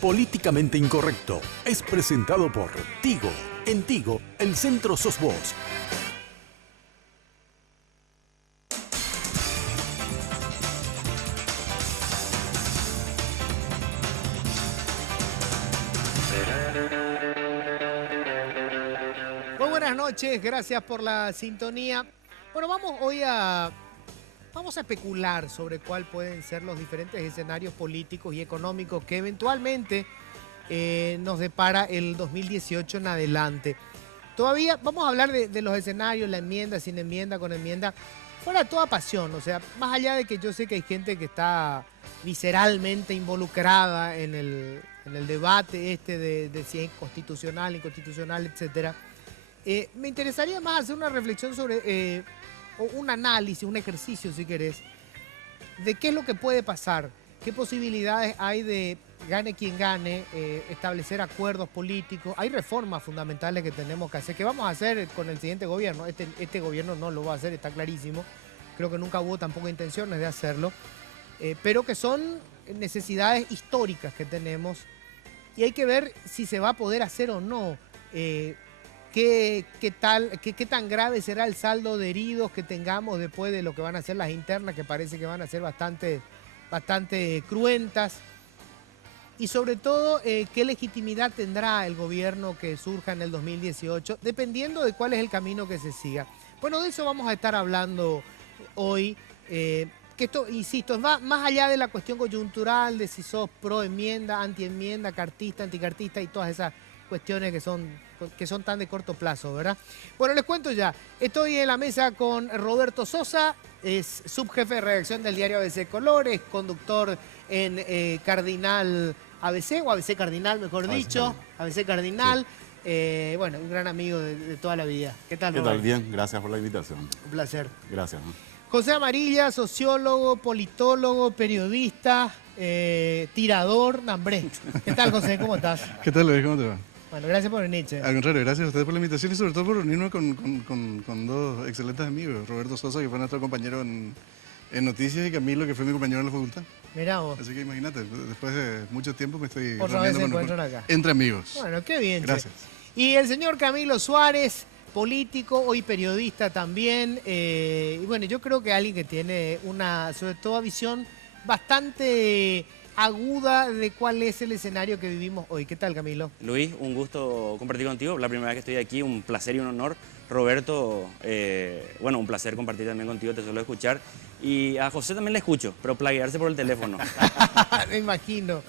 Políticamente Incorrecto es presentado por Tigo. En Tigo, el centro sos vos. Muy buenas noches, gracias por la sintonía. Bueno, vamos a especular sobre cuál pueden ser los diferentes escenarios políticos y económicos que eventualmente nos depara el 2018 en adelante. Todavía vamos a hablar de los escenarios, la enmienda, sin enmienda, con enmienda, fuera de toda pasión. O sea, más allá de que yo sé que hay gente que está visceralmente involucrada en el debate de si es constitucional, inconstitucional, etcétera. Me interesaría más hacer una reflexión sobre, o un análisis, un ejercicio si querés, de qué es lo que puede pasar, qué posibilidades hay de, gane quien gane, establecer acuerdos políticos. Hay reformas fundamentales que tenemos que hacer, que vamos a hacer con el siguiente gobierno. Este gobierno no lo va a hacer, está clarísimo. Creo que nunca hubo tampoco intenciones de hacerlo, pero que son necesidades históricas que tenemos y hay que ver si se va a poder hacer o no. ¿Qué tan grave será el saldo de heridos que tengamos después de lo que van a ser las internas, que parece que van a ser bastante cruentas? Y sobre todo, ¿qué legitimidad tendrá el gobierno que surja en el 2018, dependiendo de cuál es el camino que se siga? Bueno, de eso vamos a estar hablando hoy, que esto, insisto, va más allá de la cuestión coyuntural, de si sos pro enmienda, anti enmienda, cartista, anticartista y todas esas cuestiones que son tan de corto plazo, ¿verdad? Bueno, les cuento ya. Estoy en la mesa con Roberto Sosa, es subjefe de redacción del diario ABC Colores, conductor en Cardinal ABC, o ABC Cardinal, mejor dicho, ABC Cardinal. Sí. Bueno, un gran amigo de toda la vida. ¿Qué tal, Roberto? ¿Qué tal? Bien, gracias por la invitación. Un placer. Gracias. José Amarilla, sociólogo, politólogo, periodista, tirador, nambré. ¿Qué tal, José? ¿Cómo estás? ¿Qué tal, Luis? ¿Cómo te va? Bueno, gracias por venir, che. Al contrario, gracias a ustedes por la invitación y sobre todo por reunirme con dos excelentes amigos. Roberto Sosa, que fue nuestro compañero en Noticias, y Camilo, que fue mi compañero en la facultad. Mirá vos. Así que imagínate, después de mucho tiempo me estoy por reuniendo se encuentran acá. Entre amigos. Bueno, qué bien. Gracias. Che. Y el señor Camilo Suárez, político, hoy periodista también. Y bueno, yo creo que alguien que tiene una, sobre todo, visión bastante aguda de cuál es el escenario que vivimos hoy. ¿Qué tal, Camilo? Luis, un gusto compartir contigo. La primera vez que estoy aquí, un placer y un honor. Roberto, bueno, un placer compartir también contigo, te suelo escuchar. Y a José también le escucho, pero plaguearse por el teléfono. Me imagino.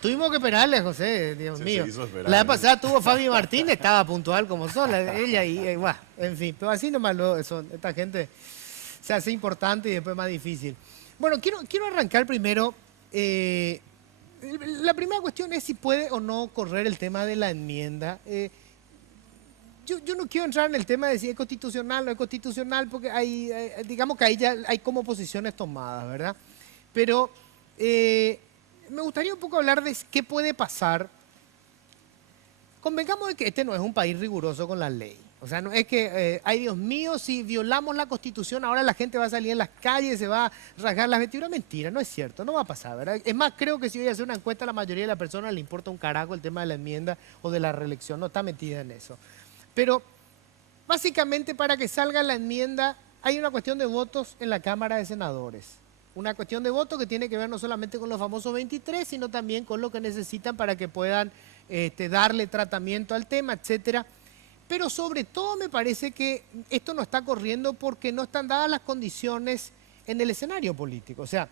Tuvimos que esperarle a José, Dios mío. La vez pasada tuvo Fabi Martínez, estaba puntual como sola, ella y bueno, en fin. Pero así nomás esta gente se hace importante y después más difícil. Bueno, quiero arrancar primero. La primera cuestión es si puede o no correr el tema de la enmienda. Yo no quiero entrar en el tema de si es constitucional o no es constitucional, porque digamos que ahí ya hay como posiciones tomadas, ¿verdad? Pero me gustaría un poco hablar de qué puede pasar. Convengamos de que este no es un país riguroso con la ley. O sea, no es que, ay Dios mío, si violamos la Constitución, ahora la gente va a salir en las calles, se va a rasgar las vestiduras. Mentira, no es cierto, no va a pasar, ¿verdad? Es más, creo que si voy a hacer una encuesta, a la mayoría de las personas le importa un carajo el tema de la enmienda o de la reelección, no está metida en eso. Pero, básicamente, para que salga la enmienda, hay una cuestión de votos en la Cámara de Senadores. Una cuestión de votos que tiene que ver no solamente con los famosos 23, sino también con lo que necesitan para que puedan darle tratamiento al tema, etcétera. Pero sobre todo me parece que esto no está corriendo porque no están dadas las condiciones en el escenario político. O sea,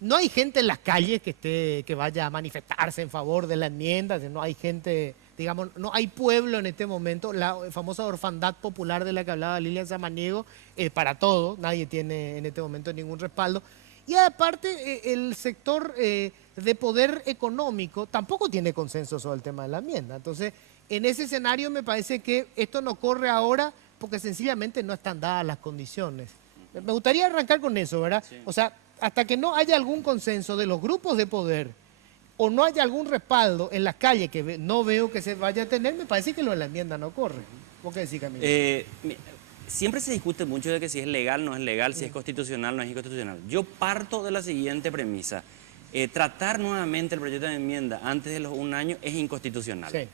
no hay gente en las calles que vaya a manifestarse en favor de la enmienda, no hay gente, digamos, no hay pueblo en este momento. La famosa orfandad popular de la que hablaba Lilian Samaniego, para todo, nadie tiene en este momento ningún respaldo. Y aparte, el sector de poder económico tampoco tiene consenso sobre el tema de la enmienda. Entonces, en ese escenario me parece que esto no corre ahora porque sencillamente no están dadas las condiciones. Me gustaría arrancar con eso, ¿verdad? Sí. O sea, hasta que no haya algún consenso de los grupos de poder o no haya algún respaldo en las calles que no veo que se vaya a tener, me parece que lo de la enmienda no corre. ¿Vos qué decís, Camilo? Siempre se discute mucho de que si es legal, no es legal, si es constitucional, no es inconstitucional. Yo parto de la siguiente premisa. tratar nuevamente el proyecto de enmienda antes de los 1 año es inconstitucional. Sí.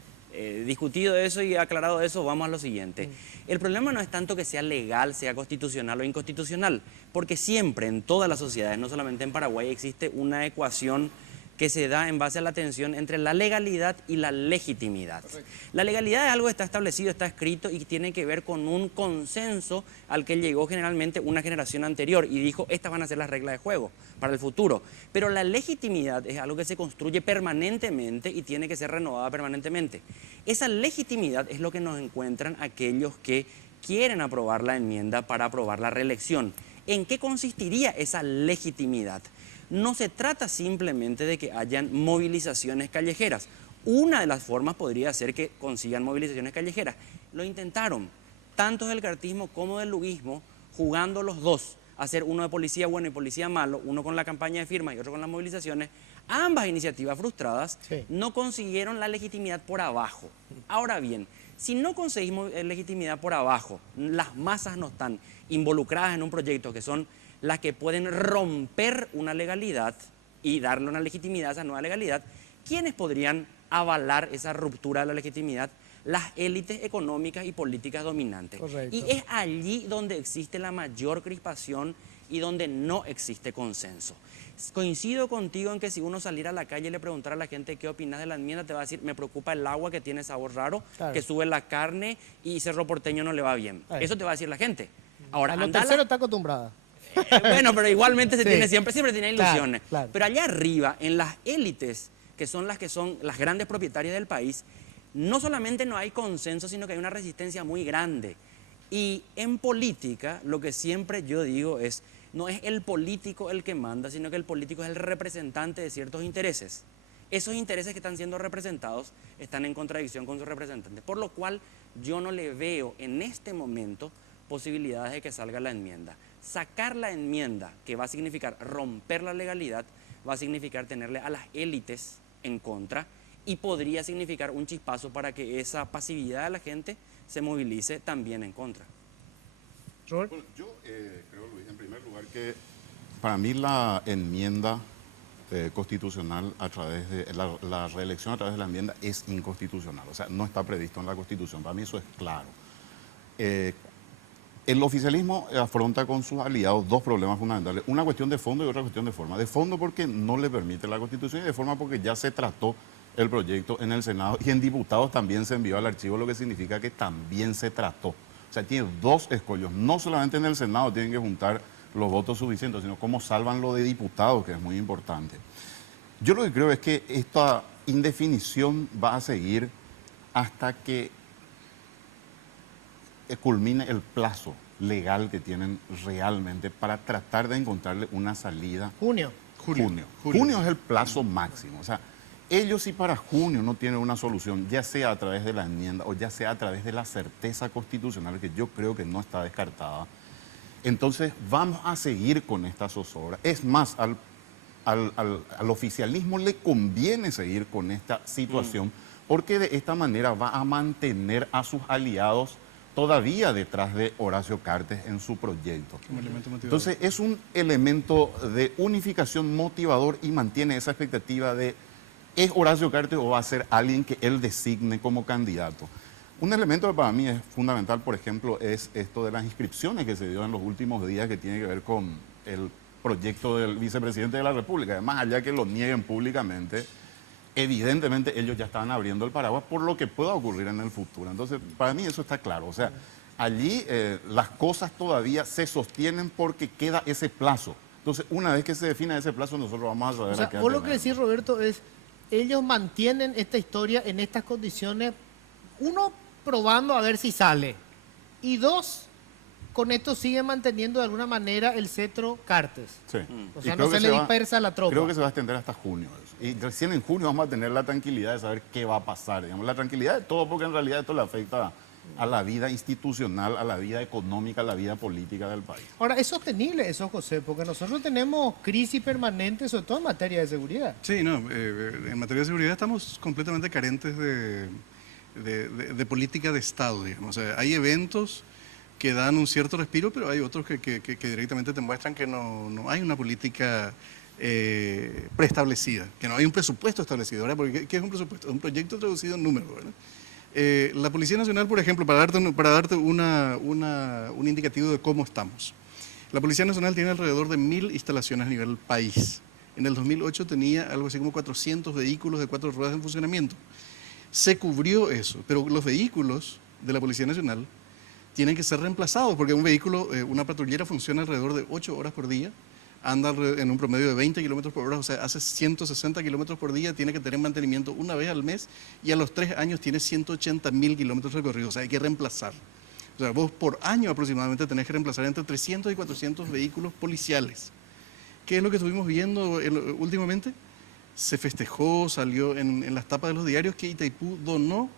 Discutido eso y aclarado eso, vamos a lo siguiente. El problema no es tanto que sea legal, sea constitucional o inconstitucional, porque siempre en todas las sociedades, no solamente en Paraguay, existe una ecuación que se da en base a la tensión entre la legalidad y la legitimidad. Correcto. La legalidad es algo que está establecido, está escrito y tiene que ver con un consenso al que llegó generalmente una generación anterior y dijo, estas van a ser las reglas de juego para el futuro. Pero la legitimidad es algo que se construye permanentemente y tiene que ser renovada permanentemente. Esa legitimidad es lo que nos encuentran aquellos que quieren aprobar la enmienda para aprobar la reelección. ¿En qué consistiría esa legitimidad? No se trata simplemente de que hayan movilizaciones callejeras. Una de las formas podría ser que consigan movilizaciones callejeras. Lo intentaron, tanto del cartismo como del luguismo, jugando los dos, hacer uno de policía bueno y policía malo, uno con la campaña de firmas y otro con las movilizaciones. Ambas iniciativas frustradas no consiguieron la legitimidad por abajo. Ahora bien, si no conseguimos legitimidad por abajo, las masas no están involucradas en un proyecto que son las que pueden romper una legalidad y darle una legitimidad a esa nueva legalidad. ¿Quiénes podrían avalar esa ruptura de la legitimidad? Las élites económicas y políticas dominantes. Correcto. Y es allí donde existe la mayor crispación y donde no existe consenso. Coincido contigo en que si uno saliera a la calle y le preguntara a la gente qué opinas de la enmienda, te va a decir, me preocupa el agua que tiene sabor raro, claro, que sube la carne y Cerro Porteño no le va bien. Eso te va a decir la gente. Ahora, a lo tercero está acostumbrada. Bueno, pero igualmente siempre tiene ilusiones. Claro, claro. Pero allá arriba, en las élites, que son las grandes propietarias del país, no solamente no hay consenso, sino que hay una resistencia muy grande. Y en política, lo que siempre yo digo es, no es el político el que manda, sino que el político es el representante de ciertos intereses. Esos intereses que están siendo representados están en contradicción con sus representantes. Por lo cual, yo no le veo en este momento posibilidades de que salga la enmienda. Sacar la enmienda, que va a significar romper la legalidad, va a significar tenerle a las élites en contra y podría significar un chispazo para que esa pasividad de la gente se movilice también en contra. Bueno, yo creo, Luis, en primer lugar que para mí la enmienda constitucional a través de la reelección a través de la enmienda es inconstitucional, o sea, no está previsto en la Constitución, para mí eso es claro. El oficialismo afronta con sus aliados dos problemas fundamentales, una cuestión de fondo y otra cuestión de forma. De fondo porque no le permite la Constitución y de forma porque ya se trató el proyecto en el Senado y en diputados también se envió al archivo, lo que significa que también se trató. O sea, tiene dos escollos, no solamente en el Senado tienen que juntar los votos suficientes, sino cómo salvan lo de diputados, que es muy importante. Yo lo que creo es que esta indefinición va a seguir hasta que culmine el plazo legal que tienen realmente para tratar de encontrarle una salida. Junio. Junio es el plazo máximo. O sea, ellos si para junio no tienen una solución, ya sea a través de la enmienda o ya sea a través de la certeza constitucional, que yo creo que no está descartada, entonces vamos a seguir con esta zozobra. Es más, al oficialismo le conviene seguir con esta situación porque de esta manera va a mantener a sus aliados todavía detrás de Horacio Cartes en su proyecto. Entonces es un elemento de unificación motivador y mantiene esa expectativa de ¿es Horacio Cartes o va a ser alguien que él designe como candidato? Un elemento que para mí es fundamental, por ejemplo, es esto de las inscripciones que se dio en los últimos días que tiene que ver con el proyecto del vicepresidente de la República. Además, allá que lo nieguen públicamente, evidentemente ellos ya estaban abriendo el paraguas por lo que pueda ocurrir en el futuro. Entonces, para mí eso está claro. O sea, allí las cosas todavía se sostienen porque queda ese plazo. Entonces, una vez que se defina ese plazo, nosotros vamos a saber... O sea, vos lo que decís, Roberto, es ellos mantienen esta historia en estas condiciones, uno, probando a ver si sale, y dos, con esto sigue manteniendo de alguna manera el cetro Cartes. Sí. O sea, no se le dispersa la tropa. Creo que se va a extender hasta junio eso. Y recién en junio vamos a tener la tranquilidad de saber qué va a pasar. Digamos, la tranquilidad de todo, porque en realidad esto le afecta a la vida institucional, a la vida económica, a la vida política del país. Ahora, ¿es sostenible eso, José? Porque nosotros tenemos crisis permanentes, sobre todo en materia de seguridad. Sí, no, en materia de seguridad estamos completamente carentes de política de Estado, digamos. O sea, hay eventos que dan un cierto respiro, pero hay otros que directamente te muestran que no hay una política preestablecida, que no hay un presupuesto establecido, ¿verdad? Porque ¿qué es un presupuesto? Es un proyecto traducido en números, ¿verdad? La Policía Nacional, por ejemplo, para darte un indicativo de cómo estamos. La Policía Nacional tiene alrededor de 1000 instalaciones a nivel país. En el 2008 tenía algo así como 400 vehículos de 4 ruedas en funcionamiento. Se cubrió eso, pero los vehículos de la Policía Nacional tienen que ser reemplazados, porque un vehículo, una patrullera funciona alrededor de 8 horas por día, anda en un promedio de 20 kilómetros por hora, o sea, hace 160 kilómetros por día, tiene que tener mantenimiento una vez al mes y a los 3 años tiene 180.000 kilómetros recorridos, o sea, hay que reemplazar. O sea, vos por año aproximadamente tenés que reemplazar entre 300 y 400 vehículos policiales. ¿Qué es lo que estuvimos viendo últimamente? Se festejó, salió en las tapas de los diarios que Itaipú donó,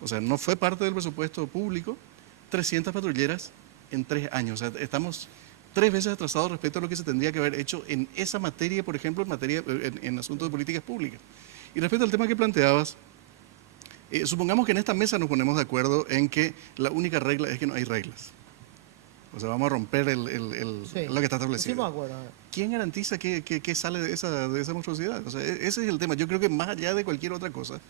o sea, no fue parte del presupuesto público, 300 patrulleras en 3 años. O sea, estamos 3 veces atrasados respecto a lo que se tendría que haber hecho en esa materia, por ejemplo, en asuntos de políticas públicas. Y respecto al tema que planteabas, supongamos que en esta mesa nos ponemos de acuerdo en que la única regla es que no hay reglas. O sea, vamos a romper lo que está establecido. Sí, me acuerdo. ¿Quién garantiza que sale de esa monstruosidad? O sea, ese es el tema. Yo creo que más allá de cualquier otra cosa,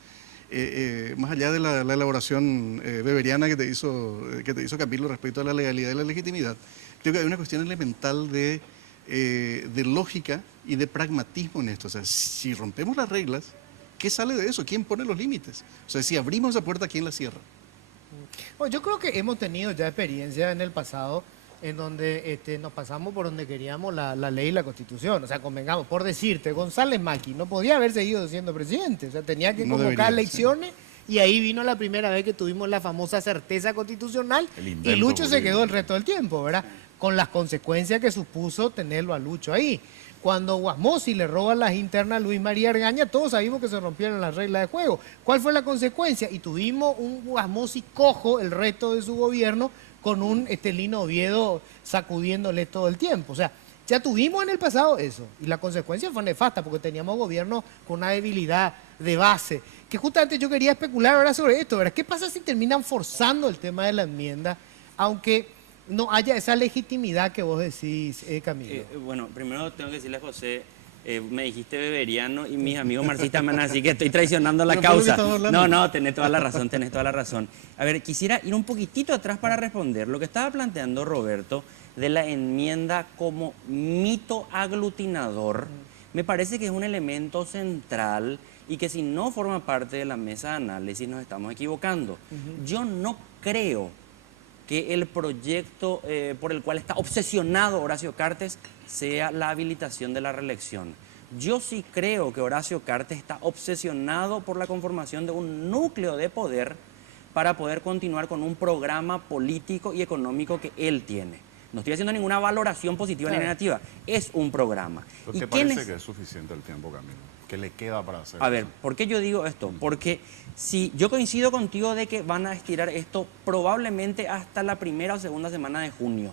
más allá de la elaboración weberiana que te hizo Camilo respecto a la legalidad y la legitimidad, creo que hay una cuestión elemental de lógica y de pragmatismo en esto. O sea, si rompemos las reglas, ¿qué sale de eso? ¿Quién pone los límites? O sea, si abrimos esa puerta, ¿quién la cierra? Bueno, yo creo que hemos tenido ya experiencia en el pasado en donde nos pasamos por donde queríamos la ley y la Constitución. O sea, convengamos, por decirte, González Macri no podía haber seguido siendo presidente. O sea, tenía que convocar elecciones y ahí vino la primera vez que tuvimos la famosa certeza constitucional y Lucho se quedó el resto del tiempo, ¿verdad? Con las consecuencias que supuso tenerlo a Lucho ahí. Cuando Guasmosi le roba las internas a Luis María Argaña, todos sabíamos que se rompieron las reglas de juego. ¿Cuál fue la consecuencia? Y tuvimos un Guasmosi cojo el resto de su gobierno con un Lino Oviedo sacudiéndole todo el tiempo. O sea, ya tuvimos en el pasado eso. Y la consecuencia fue nefasta porque teníamos gobierno con una debilidad de base. Que justamente yo quería especular ahora sobre esto, ¿verdad? ¿Qué pasa si terminan forzando el tema de la enmienda, aunque no haya esa legitimidad que vos decís, Camilo? Bueno, primero tengo que decirle a José, me dijiste beberiano y mis amigos marxistas me van a decir que estoy traicionando la causa. No, tenés toda la razón. A ver, quisiera ir un poquitito atrás para responder lo que estaba planteando Roberto de la enmienda como mito aglutinador. Me parece que es un elemento central y que si no forma parte de la mesa de análisis nos estamos equivocando. Yo no creo que el proyecto por el cual está obsesionado Horacio Cartes sea la habilitación de la reelección. Yo sí creo que Horacio Cartes está obsesionado por la conformación de un núcleo de poder para poder continuar con un programa político y económico que él tiene. No estoy haciendo ninguna valoración positiva ni negativa, es un programa. ¿Pero te parece que es suficiente el tiempo, Camilo? ¿Qué le queda para hacer? A ver, ¿por qué yo digo esto? Porque si yo coincido contigo de que van a estirar esto probablemente hasta la primera o segunda semana de junio.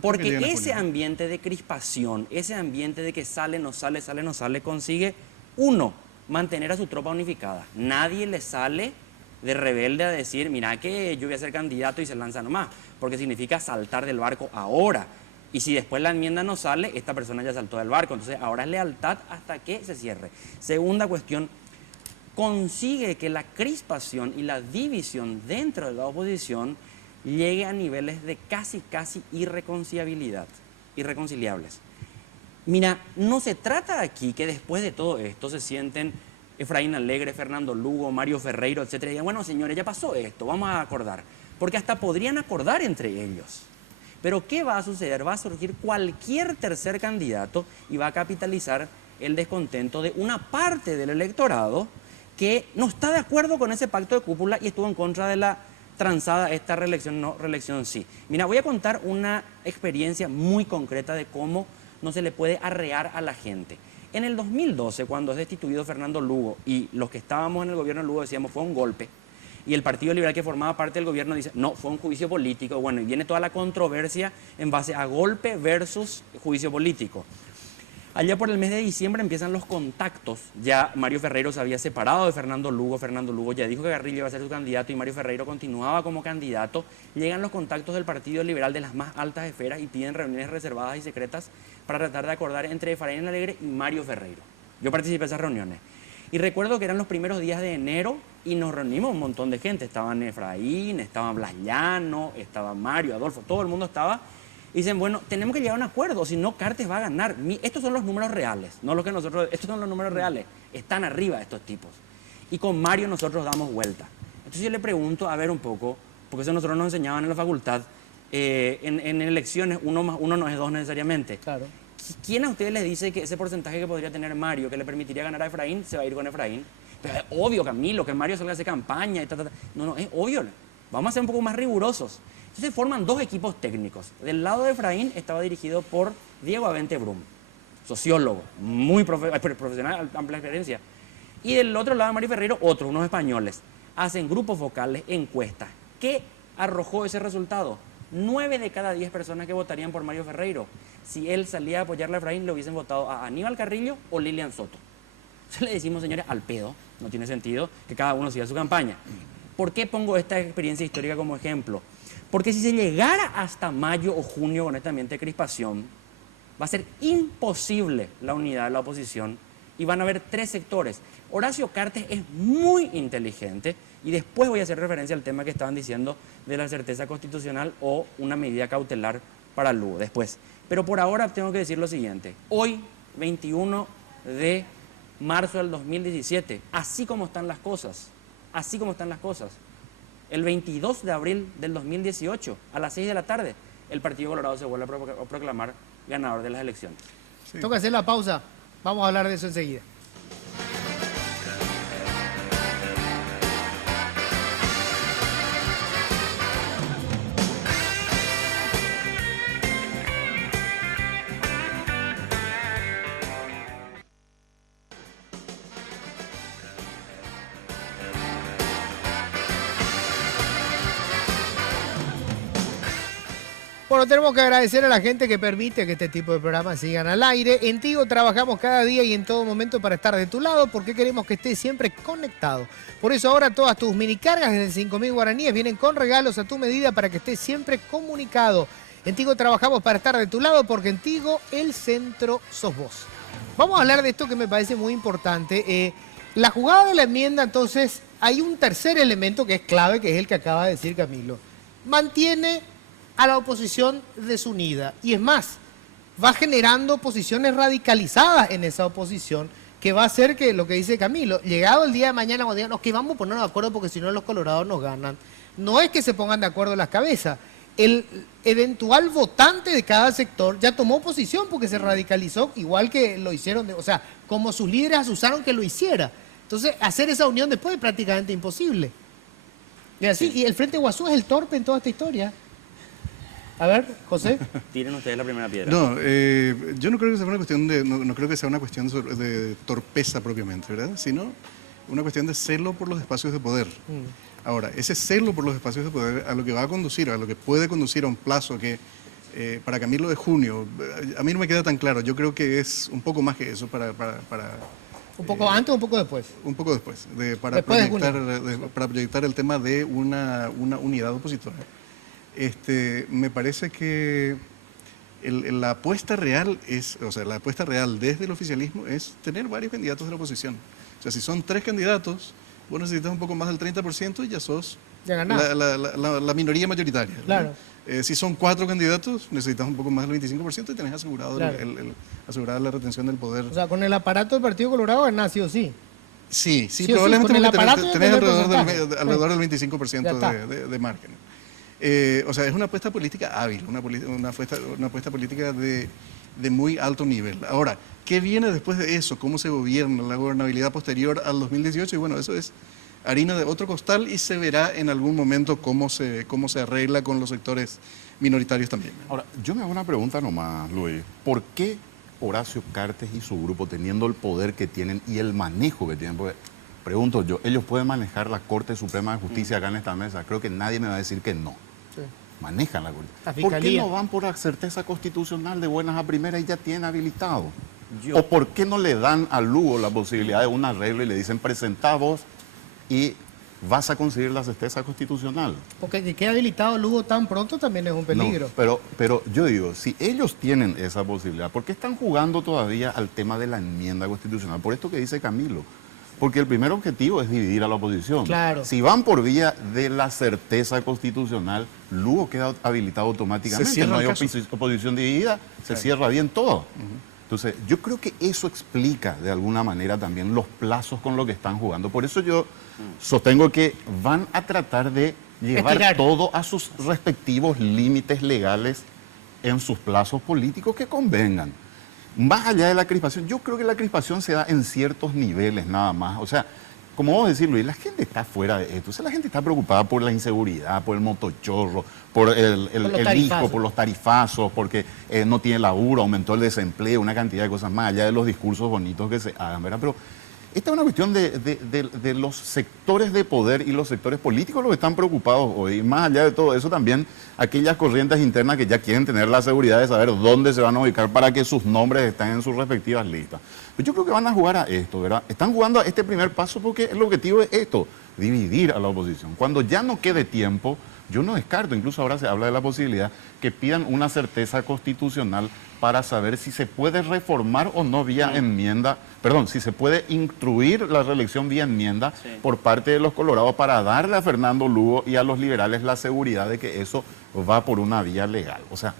Porque ese ambiente de crispación, ese ambiente de que sale, no sale, consigue, uno, mantener a su tropa unificada. Nadie le sale de rebelde a decir, mira que yo voy a ser candidato y se lanza nomás, porque significa saltar del barco ahora. Y si después la enmienda no sale, esta persona ya saltó del barco. Entonces ahora es lealtad hasta que se cierre. Segunda cuestión, consigue que la crispación y la división dentro de la oposición llegue a niveles de casi irreconciliables. Mira, no se trata aquí que después de todo esto se sienten Efraín Alegre, Fernando Lugo, Mario Ferreiro, etcétera, y digan, bueno, señores, ya pasó esto, vamos a acordar. Porque hasta podrían acordar entre ellos. Pero ¿qué va a suceder? Va a surgir cualquier tercer candidato y va a capitalizar el descontento de una parte del electorado que no está de acuerdo con ese pacto de cúpula y estuvo en contra de la transada esta reelección, no, reelección sí. Mira, voy a contar una experiencia muy concreta de cómo no se le puede arrear a la gente. En el 2012, cuando es destituido Fernando Lugo y los que estábamos en el gobierno de Lugo decíamos fue un golpe, y el Partido Liberal que formaba parte del gobierno dice, no, fue un juicio político. Bueno, y viene toda la controversia en base a golpe versus juicio político. Allá por el mes de diciembre empiezan los contactos. Ya Mario Ferreiro se había separado de Fernando Lugo. Fernando Lugo ya dijo que Carrillo iba a ser su candidato y Mario Ferreiro continuaba como candidato. Llegan los contactos del Partido Liberal de las más altas esferas y piden reuniones reservadas y secretas para tratar de acordar entre Efraín Alegre y Mario Ferreiro. Yo participé en esas reuniones. Y recuerdo que eran los primeros días de enero y nos reunimos un montón de gente. Estaban Efraín, estaba Blas Llano, estaba Mario, Adolfo, todo el mundo estaba. Y dicen, bueno, tenemos que llegar a un acuerdo, si no Cartes va a ganar. Estos son los números reales, no los que nosotros, estos son los números reales, están arriba estos tipos. Y con Mario nosotros damos vuelta. Entonces yo le pregunto, a ver un poco, porque eso nosotros nos enseñaban en la facultad, en elecciones 1 más 1 no es 2 necesariamente. Claro. ¿Quién a ustedes les dice que ese porcentaje que podría tener Mario, que le permitiría ganar a Efraín, se va a ir con Efraín? Pero es obvio, Camilo, que Mario solo hace campaña y ta. No, es obvio. Vamos a ser un poco más rigurosos. Entonces forman 2 equipos técnicos. Del lado de Efraín estaba dirigido por Diego Avente Brum, sociólogo, muy profesional, amplia experiencia. Y del otro lado de Mario Ferreiro, otros, unos españoles. Hacen grupos focales, encuestas. ¿Qué arrojó ese resultado? 9 de cada 10 personas que votarían por Mario Ferreiro, si él salía a apoyarle a Efraín, le hubiesen votado a Aníbal Carrillo o Lilian Soto. Entonces le decimos, señores, al pedo, no tiene sentido que cada uno siga su campaña. ¿Por qué pongo esta experiencia histórica como ejemplo? Porque si se llegara hasta mayo o junio con este ambiente de crispación, va a ser imposible la unidad de la oposición y van a haber 3 sectores. Horacio Cartes es muy inteligente y después voy a hacer referencia al tema que estaban diciendo de la certeza constitucional o una medida cautelar para Lugo, después. Pero por ahora tengo que decir lo siguiente. Hoy, 21 de marzo del 2017, así como están las cosas, el 22 de abril del 2018, a las 6 de la tarde, el Partido Colorado se vuelve a proclamar ganador de las elecciones. Sí. Toca hacer la pausa. Vamos a hablar de eso enseguida. Bueno, tenemos que agradecer a la gente que permite que este tipo de programas sigan al aire. En Tigo trabajamos cada día y en todo momento para estar de tu lado porque queremos que estés siempre conectado. Por eso ahora todas tus mini cargas desde 5.000 guaraníes vienen con regalos a tu medida para que estés siempre comunicado. En Tigo trabajamos para estar de tu lado porque en Tigo el centro sos vos. Vamos a hablar de esto que me parece muy importante. La jugada de la enmienda, entonces, hay un tercer elemento que es clave, que es el que acaba de decir Camilo. Mantiene a la oposición desunida. Y es más, va generando posiciones radicalizadas en esa oposición, que va a hacer que, lo que dice Camilo, llegado el día de mañana, cuando digan, no, que vamos a ponernos de acuerdo porque si no los colorados nos ganan, no es que se pongan de acuerdo las cabezas. El eventual votante de cada sector ya tomó posición porque se radicalizó, igual que lo hicieron, o sea, como sus líderes asusaron que lo hiciera. Entonces, hacer esa unión después es prácticamente imposible. Y así, y el Frente Guazú es el torpe en toda esta historia. A ver, José. Tiren ustedes la primera piedra. No, yo no creo que sea una cuestión de, no creo que sea una cuestión de torpeza propiamente, ¿verdad? Sino una cuestión de celo por los espacios de poder. Ahora, ese celo por los espacios de poder a lo que va a conducir, a lo que puede conducir a un plazo que para Camilo de junio, a mí no me queda tan claro. Yo creo que es un poco más que eso para ¿Un poco antes o un poco después? Un poco después, para proyectar el tema de una unidad opositora. Me parece que la apuesta real la apuesta real desde el oficialismo es tener varios candidatos de la oposición. O sea, si son 3 candidatos, vos necesitas un poco más del 30% y ya sos la minoría mayoritaria. Claro. Si son 4 candidatos, necesitas un poco más del 25% y tenés asegurado claro. asegurada la retención del poder. O sea, con el aparato del Partido Colorado ganás sí o sí. Sí, probablemente tenés alrededor del 25% de de margen. O sea, es una apuesta política hábil, una apuesta política de muy alto nivel. Ahora, ¿qué viene después de eso? ¿Cómo se gobierna la gobernabilidad posterior al 2018? Y bueno, eso es harina de otro costal y se verá en algún momento cómo se arregla con los sectores minoritarios también. Ahora, yo me hago una pregunta nomás, Luis. ¿Por qué Horacio Cartes y su grupo, teniendo el poder que tienen y el manejo que tienen? Porque, pregunto yo, ¿ellos pueden manejar la Corte Suprema de Justicia acá en esta mesa? Creo que nadie me va a decir que no. Sí. Manejan la Corte. ¿Por qué no van por la certeza constitucional de buenas a primeras y ya tienen habilitado? ¿O por qué no le dan a Lugo la posibilidad de un arreglo y le dicen, presentá vos y vas a conseguir la certeza constitucional? Porque de que habilitado Lugo tan pronto también es un peligro. No, pero yo digo, si ellos tienen esa posibilidad, ¿por qué están jugando todavía al tema de la enmienda constitucional? Por esto que dice Camilo. Porque el primer objetivo es dividir a la oposición. Claro. Si van por vía de la certeza constitucional, Lugo queda habilitado automáticamente. Se cierra no hay el caso. oposición dividida, se cierra bien todo. Entonces, yo creo que eso explica de alguna manera también los plazos con los que están jugando. Por eso yo sostengo que van a tratar de llevar Estirar. todo a sus respectivos límites legales en sus plazos políticos que convengan. Más allá de la crispación, yo creo que la crispación se da en ciertos niveles nada más. O sea, como vos decís, Luis, la gente está fuera de esto. O sea, la gente está preocupada por la inseguridad, por el motochorro, por el hijo, por los tarifazos, porque no tiene laburo, aumentó el desempleo, una cantidad de cosas más allá de los discursos bonitos que se hagan, ¿verdad? Pero esta es una cuestión de los sectores de poder y los sectores políticos los que están preocupados hoy. Y más allá de todo eso, también aquellas corrientes internas que ya quieren tener la seguridad de saber dónde se van a ubicar para que sus nombres estén en sus respectivas listas. Pues yo creo que van a jugar a esto, ¿verdad? Están jugando a este primer paso porque el objetivo es esto, dividir a la oposición. Cuando ya no quede tiempo, yo no descarto, incluso ahora se habla de la posibilidad que pidan una certeza constitucional para saber si se puede reformar o no vía enmienda, perdón, si se puede instruir la reelección vía enmienda por parte de los colorados para darle a Fernando Lugo y a los liberales la seguridad de que eso va por una vía legal. O sea,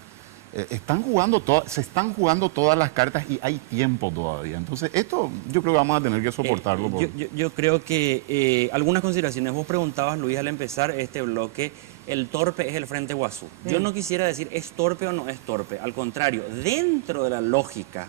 se están jugando todas las cartas y hay tiempo todavía. Entonces, esto yo creo que vamos a tener que soportarlo. Yo creo que algunas consideraciones. Vos preguntabas, Luis, al empezar este bloque, el torpe es el Frente Guazú. Yo no quisiera decir es torpe o no es torpe. Al contrario, dentro de la lógica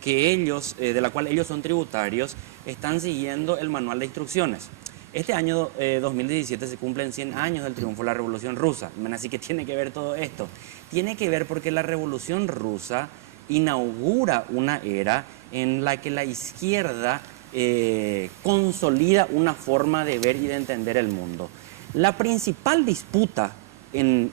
que ellos, de la cual ellos son tributarios, están siguiendo el manual de instrucciones. Este año 2017 se cumplen 100 años del triunfo de la Revolución Rusa. Así que tiene que ver todo esto. Tiene que ver porque la Revolución Rusa inaugura una era en la que la izquierda consolida una forma de ver y de entender el mundo. La principal disputa en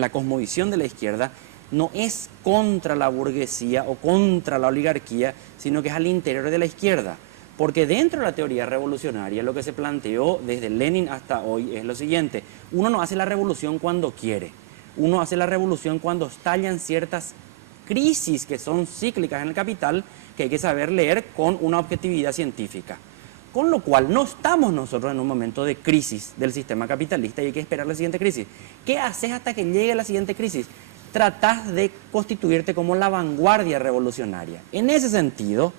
la cosmovisión de la izquierda no es contra la burguesía o contra la oligarquía, sino que es al interior de la izquierda. Porque dentro de la teoría revolucionaria lo que se planteó desde Lenin hasta hoy es lo siguiente: uno no hace la revolución cuando quiere, uno hace la revolución cuando estallan ciertas crisis que son cíclicas en el capital, que hay que saber leer con una objetividad científica. Con lo cual no estamos nosotros en un momento de crisis del sistema capitalista y hay que esperar la siguiente crisis. ¿Qué haces hasta que llegue la siguiente crisis? Tratás de constituirte como la vanguardia revolucionaria. En ese sentido,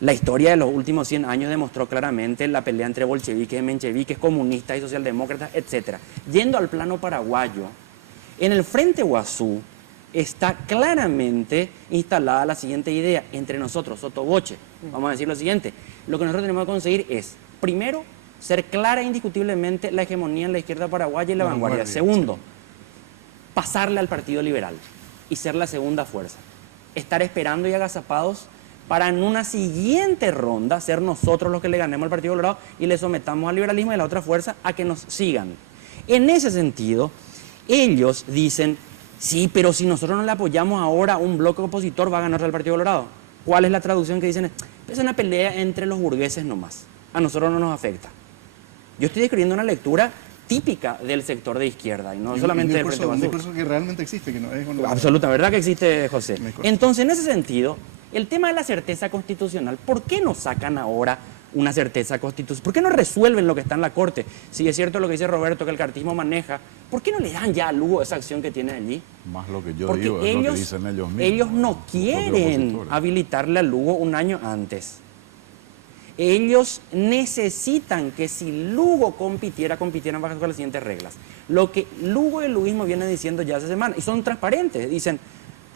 la historia de los últimos 100 años demostró claramente la pelea entre bolcheviques, mencheviques, comunistas y socialdemócratas, etc. Yendo al plano paraguayo, en el Frente Guazú está claramente instalada la siguiente idea entre nosotros, sotoboche. Vamos a decir lo siguiente: lo que nosotros tenemos que conseguir es, primero, ser clara e indiscutiblemente la hegemonía en la izquierda paraguaya y la vanguardia. Segundo, pasarle al Partido Liberal y ser la segunda fuerza. Estar esperando y agazapados para en una siguiente ronda ser nosotros los que le ganemos al Partido Colorado y le sometamos al liberalismo y a la otra fuerza a que nos sigan. En ese sentido, ellos dicen: sí, pero si nosotros no le apoyamos ahora, un bloque opositor va a ganar al Partido Colorado. ¿Cuál es la traducción que dicen? Es una pelea entre los burgueses nomás. A nosotros no nos afecta. Yo estoy describiendo una lectura típica del sector de izquierda y no solamente del Frente Guazú. Un discurso que realmente existe, que no es... Absoluta, ¿verdad que existe, José? Entonces, en ese sentido, el tema de la certeza constitucional, ¿por qué no sacan ahora una certeza constitucional? ¿Por qué no resuelven lo que está en la Corte? Si es cierto lo que dice Roberto, que el cartismo maneja, ¿por qué no le dan ya a Lugo esa acción que tienen allí? Más lo que yo Porque digo es lo que dicen ellos mismos. Ellos no quieren habilitarle a Lugo un año antes. Ellos necesitan que si Lugo compitieran bajo las siguientes reglas. Lo que Lugo y el luguismo vienen diciendo ya hace semanas, y son transparentes, dicen: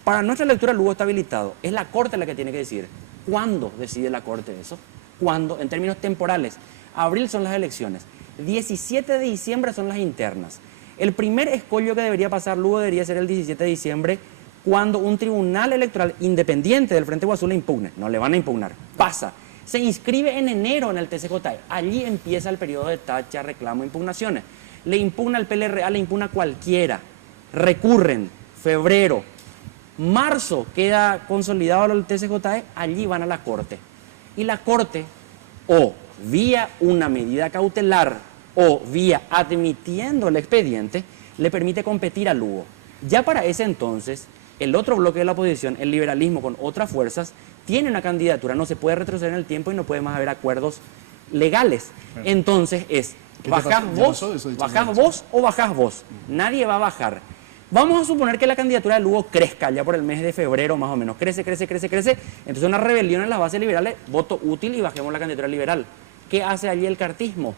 para nuestra lectura Lugo está habilitado, es la Corte la que tiene que decidir. ¿Cuándo decide la Corte eso? ¿Cuándo? En términos temporales. Abril son las elecciones, 17 de diciembre son las internas. El primer escollo que debería pasar Lugo debería ser el 17 de diciembre, cuando un tribunal electoral independiente del Frente Guazú le impugne. No le van a impugnar, pasa. Se inscribe en enero en el TCJ. Allí empieza el periodo de tacha, reclamo, impugnaciones. Le impugna el PLRA, le impugna cualquiera. Recurren, febrero. Marzo queda consolidado el TCJE, allí van a la Corte. Y la Corte, o vía una medida cautelar, o vía admitiendo el expediente, le permite competir a Lugo. Ya para ese entonces, el otro bloque de la oposición, el liberalismo con otras fuerzas, tiene una candidatura, no se puede retroceder en el tiempo y no puede más haber acuerdos legales. Entonces es, bajás vos o bajás vos. Nadie va a bajar. Vamos a suponer que la candidatura de Lugo crezca ya por el mes de febrero más o menos. Crece. Entonces una rebelión en las bases liberales, voto útil y bajemos la candidatura liberal. ¿Qué hace allí el cartismo?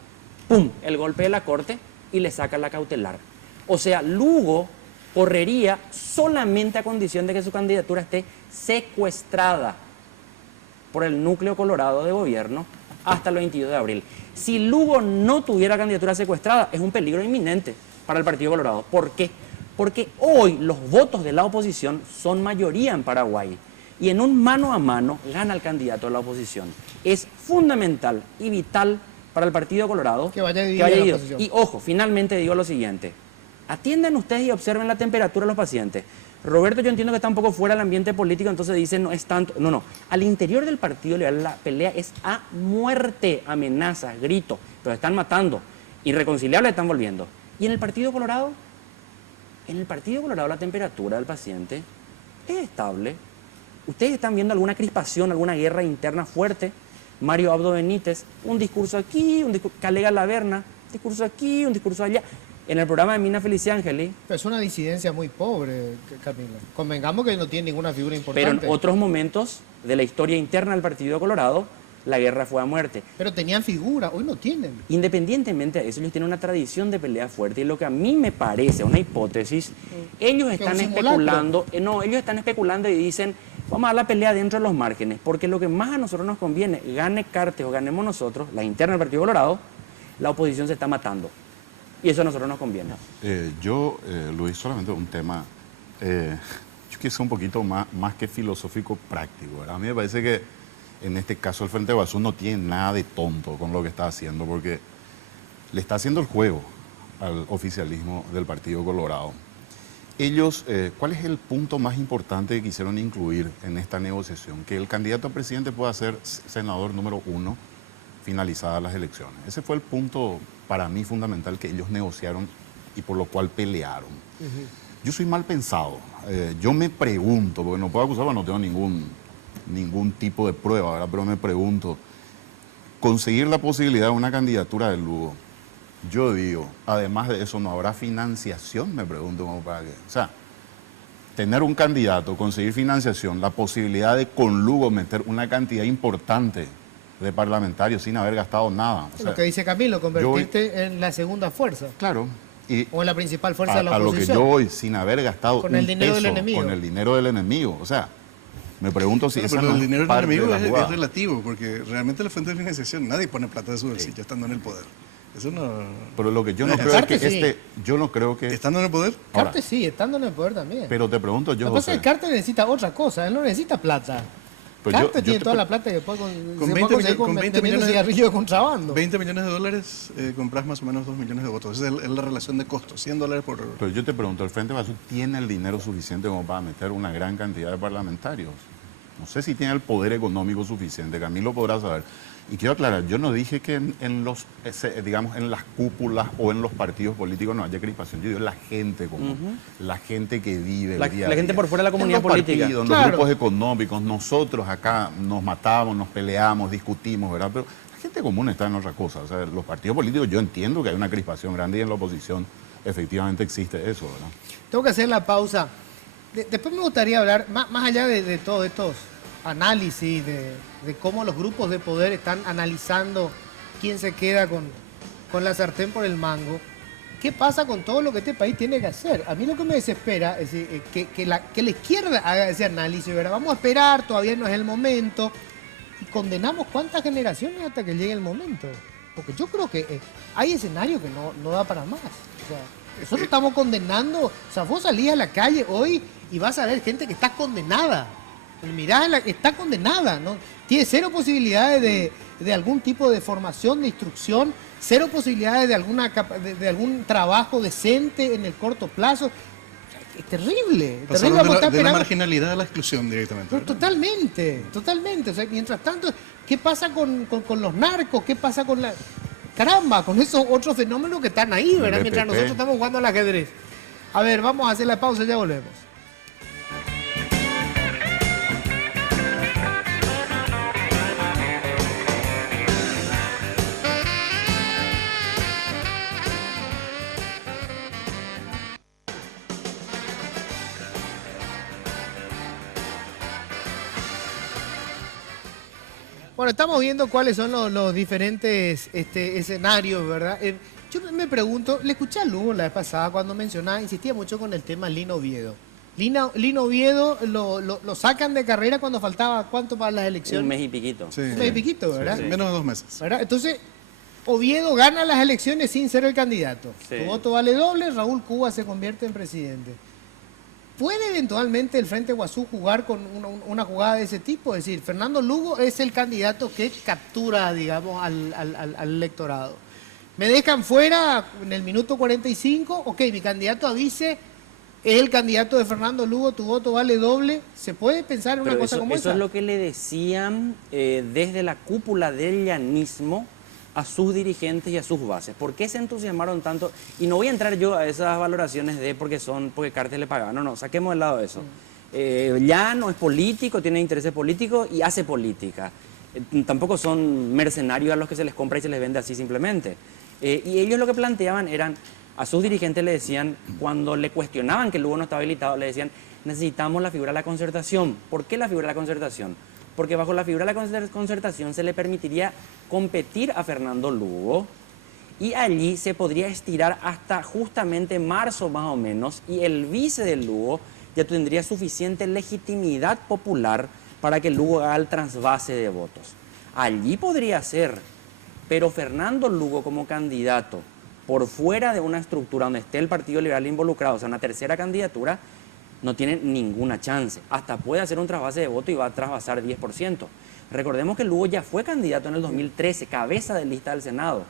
¡Pum! El golpe de la Corte y le saca la cautelar. O sea, Lugo correría solamente a condición de que su candidatura esté secuestrada por el núcleo colorado de gobierno hasta el 22 de abril. Si Lugo no tuviera candidatura secuestrada, es un peligro inminente para el Partido Colorado. ¿Por qué? Porque hoy los votos de la oposición son mayoría en Paraguay y en un mano a mano gana el candidato de la oposición. Es fundamental y vital para el Partido Colorado que vaya dividido. Y ojo, finalmente digo lo siguiente. Atiendan ustedes y observen la temperatura de los pacientes. Roberto, yo entiendo que está un poco fuera del ambiente político, entonces dice no es tanto. No. Al interior del Partido Liberal la pelea es a muerte, amenazas, gritos. Los están matando. Irreconciliables están volviendo. ¿Y en el Partido Colorado? En el Partido Colorado la temperatura del paciente es estable. Ustedes están viendo alguna crispación, alguna guerra interna fuerte. Mario Abdo Benítez, un discurso aquí, un discurso, Calega Laverna, un discurso aquí, un discurso allá. En el programa de Mina Feliciángeli. Es una disidencia muy pobre, Camila. Convengamos que no tiene ninguna figura importante. Pero en otros momentos de la historia interna del Partido Colorado, la guerra fue a muerte. Pero tenían figura, hoy no tienen. Independientemente de eso, ellos tienen una tradición de pelea fuerte y lo que a mí me parece, una hipótesis, ellos están especulando, ellos están especulando y dicen, vamos a dar la pelea dentro de los márgenes, porque lo que más a nosotros nos conviene, gane Cartes o ganemos nosotros, la interna del Partido Colorado, la oposición se está matando. Y eso a nosotros nos conviene. Luis, solamente un tema, yo que sé un poquito más que filosófico práctico, ¿verdad? A mí me parece que en este caso el Frente Guasú no tiene nada de tonto con lo que está haciendo, porque le está haciendo el juego al oficialismo del Partido Colorado. Ellos, ¿cuál es el punto más importante que quisieron incluir en esta negociación? Que el candidato a presidente pueda ser senador número 1 finalizadas las elecciones. Ese fue el punto para mí fundamental que ellos negociaron y por lo cual pelearon. Yo soy mal pensado. Yo me pregunto, porque no puedo acusar, porque no tengo ningún tipo de prueba, ¿verdad? Pero me pregunto, conseguir la posibilidad de una candidatura de Lugo, yo digo, además de eso, ¿no habrá financiación? Me pregunto como para qué. O sea, tener un candidato, conseguir financiación, la posibilidad de con Lugo meter una cantidad importante de parlamentarios sin haber gastado nada. O sea, lo que dice Camilo, convertirte en la segunda fuerza. Claro. O en la principal fuerza de la oposición. A lo que yo voy, sin haber gastado con el dinero del enemigo. Con el dinero del enemigo. O sea, me pregunto si pero el dinero del enemigo es relativo, porque realmente la fuente de financiación, nadie pone plata de su bolsillo estando en el poder. Eso no... Pero lo que yo no creo es que yo no creo que... ¿Estando en el poder? Cartes sí, estando en el poder también. Pero te pregunto yo, Lo que pasa es que Cartes necesita otra cosa, él no necesita plata. Cartes tiene toda la plata que puede con 20 millones de cigarrillos de contrabando. 20 millones de dólares compras más o menos 2 millones de votos. Esa es la relación de costo, $100 por... Pero yo te pregunto, ¿el Frente Guasú tiene el dinero suficiente como para meter una gran cantidad de parlamentarios? No sé si tiene el poder económico suficiente, Camilo podrá saber. Y quiero aclarar, yo no dije que en las cúpulas o en los partidos políticos no haya crispación. Yo digo la gente común, la gente que vive la gente por fuera de la comunidad política. Partidos, en los grupos económicos, nosotros acá nos matamos, nos peleamos, discutimos, ¿verdad? Pero la gente común está en otra cosa. O sea, los partidos políticos, yo entiendo que hay una crispación grande y en la oposición efectivamente existe eso, ¿verdad? Tengo que hacer la pausa. Después me gustaría hablar, más allá de todos estos análisis, de cómo los grupos de poder están analizando quién se queda con la sartén por el mango, ¿qué pasa con todo lo que este país tiene que hacer? A mí lo que me desespera es que la izquierda haga ese análisis, ¿verdad? Vamos a esperar, todavía no es el momento, y condenamos cuántas generaciones hasta que llegue el momento. Porque yo creo que hay escenarios que no da para más. O sea, nosotros estamos condenando, o sea, vos salís a la calle hoy y vas a ver gente que está condenada. Mirá, está condenada, ¿no? Tiene cero posibilidades de algún tipo de formación, de instrucción, cero posibilidades de algún trabajo decente en el corto plazo. es terrible. Pasaron Vamos a estar de la esperando. marginalidad a la exclusión directamente. No, ¿verdad? totalmente, totalmente. O sea, mientras tanto, ¿qué pasa con los narcos? ¿Qué pasa con la... Caramba, con esos otros fenómenos que están ahí, ¿verdad? El Mientras BPP. nosotros estamos jugando al ajedrez. A ver, vamos a hacer la pausa y ya volvemos. Bueno, estamos viendo cuáles son los diferentes escenarios, ¿verdad? Yo me pregunto, le escuché a Lugo la vez pasada cuando mencionaba, insistía mucho con el tema Lino Oviedo. Lino Oviedo lo sacan de carrera cuando faltaba, ¿cuánto para las elecciones? Un mes y piquito. Sí. Un mes y piquito, ¿verdad? Menos de 2 meses. ¿Verdad? Entonces, Oviedo gana las elecciones sin ser el candidato. Sí. Tu voto vale doble, Raúl Cuba se convierte en presidente. ¿Puede eventualmente el Frente Guazú jugar con una jugada de ese tipo? Es decir, Fernando Lugo es el candidato que captura, digamos, al electorado. Me dejan fuera en el minuto 45, ok, mi candidato a vice es el candidato de Fernando Lugo, tu voto vale doble. ¿Se puede pensar en una Pero cosa eso, como eso esa? es lo que le decían desde la cúpula del llanismo a sus dirigentes y a sus bases. ¿Por qué se entusiasmaron tanto? Y no voy a entrar yo a esas valoraciones de porque Cartes le pagaban. No, saquemos de lado eso. Llano es político, tiene intereses políticos y hace política. Tampoco son mercenarios a los que se les compra y se les vende así simplemente. Y ellos lo que planteaban eran, a sus dirigentes le decían, cuando le cuestionaban que Lugo no estaba habilitado, le decían, necesitamos la figura de la concertación. ¿Por qué la figura de la concertación? Porque bajo la figura de la concertación se le permitiría competir a Fernando Lugo y allí se podría estirar hasta justamente marzo más o menos y el vice de Lugo ya tendría suficiente legitimidad popular para que Lugo haga el trasvase de votos. Allí podría ser, pero Fernando Lugo como candidato por fuera de una estructura donde esté el Partido Liberal involucrado, o sea, una tercera candidatura, no tiene ninguna chance. Hasta puede hacer un trasvase de voto y va a trasvasar 10%. Recordemos que Lugo ya fue candidato en el 2013, cabeza de lista del Senado.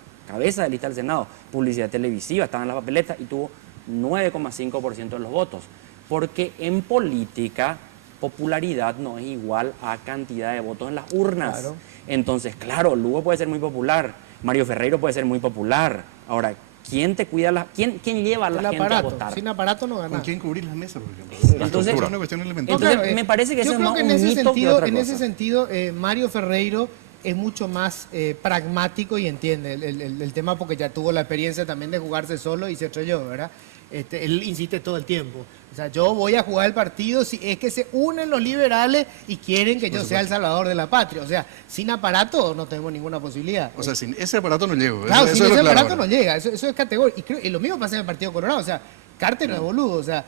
Publicidad televisiva, estaba en las papeletas y tuvo 9,5% de los votos. Porque en política, popularidad no es igual a cantidad de votos en las urnas. Claro. Entonces, claro, Lugo puede ser muy popular, Mario Ferreiro puede ser muy popular. Ahora, ¿quién te cuida quién lleva a la El gente aparato. a votar? Sin aparato no ¿Con gana. quién cubrir las mesas, por ejemplo? Entonces- es una cuestión elemental. Entonces, me parece que yo ese es creo más que un mito que otra en ese cosa. sentido, Mario Ferreiro es mucho más pragmático y entiende el tema porque ya tuvo la experiencia también de jugarse solo y se estrelló, ¿verdad? Él insiste todo el tiempo. O sea, yo voy a jugar el partido si es que se unen los liberales y quieren que yo sea el salvador de la patria. O sea, sin aparato no tenemos ninguna posibilidad. O sea, sin ese aparato no llego. Claro, eso sin es lo ese claro aparato no ahora. llega, eso es categórico. Y lo mismo pasa en el Partido Colorado, o sea, Cartes no es boludo, o sea,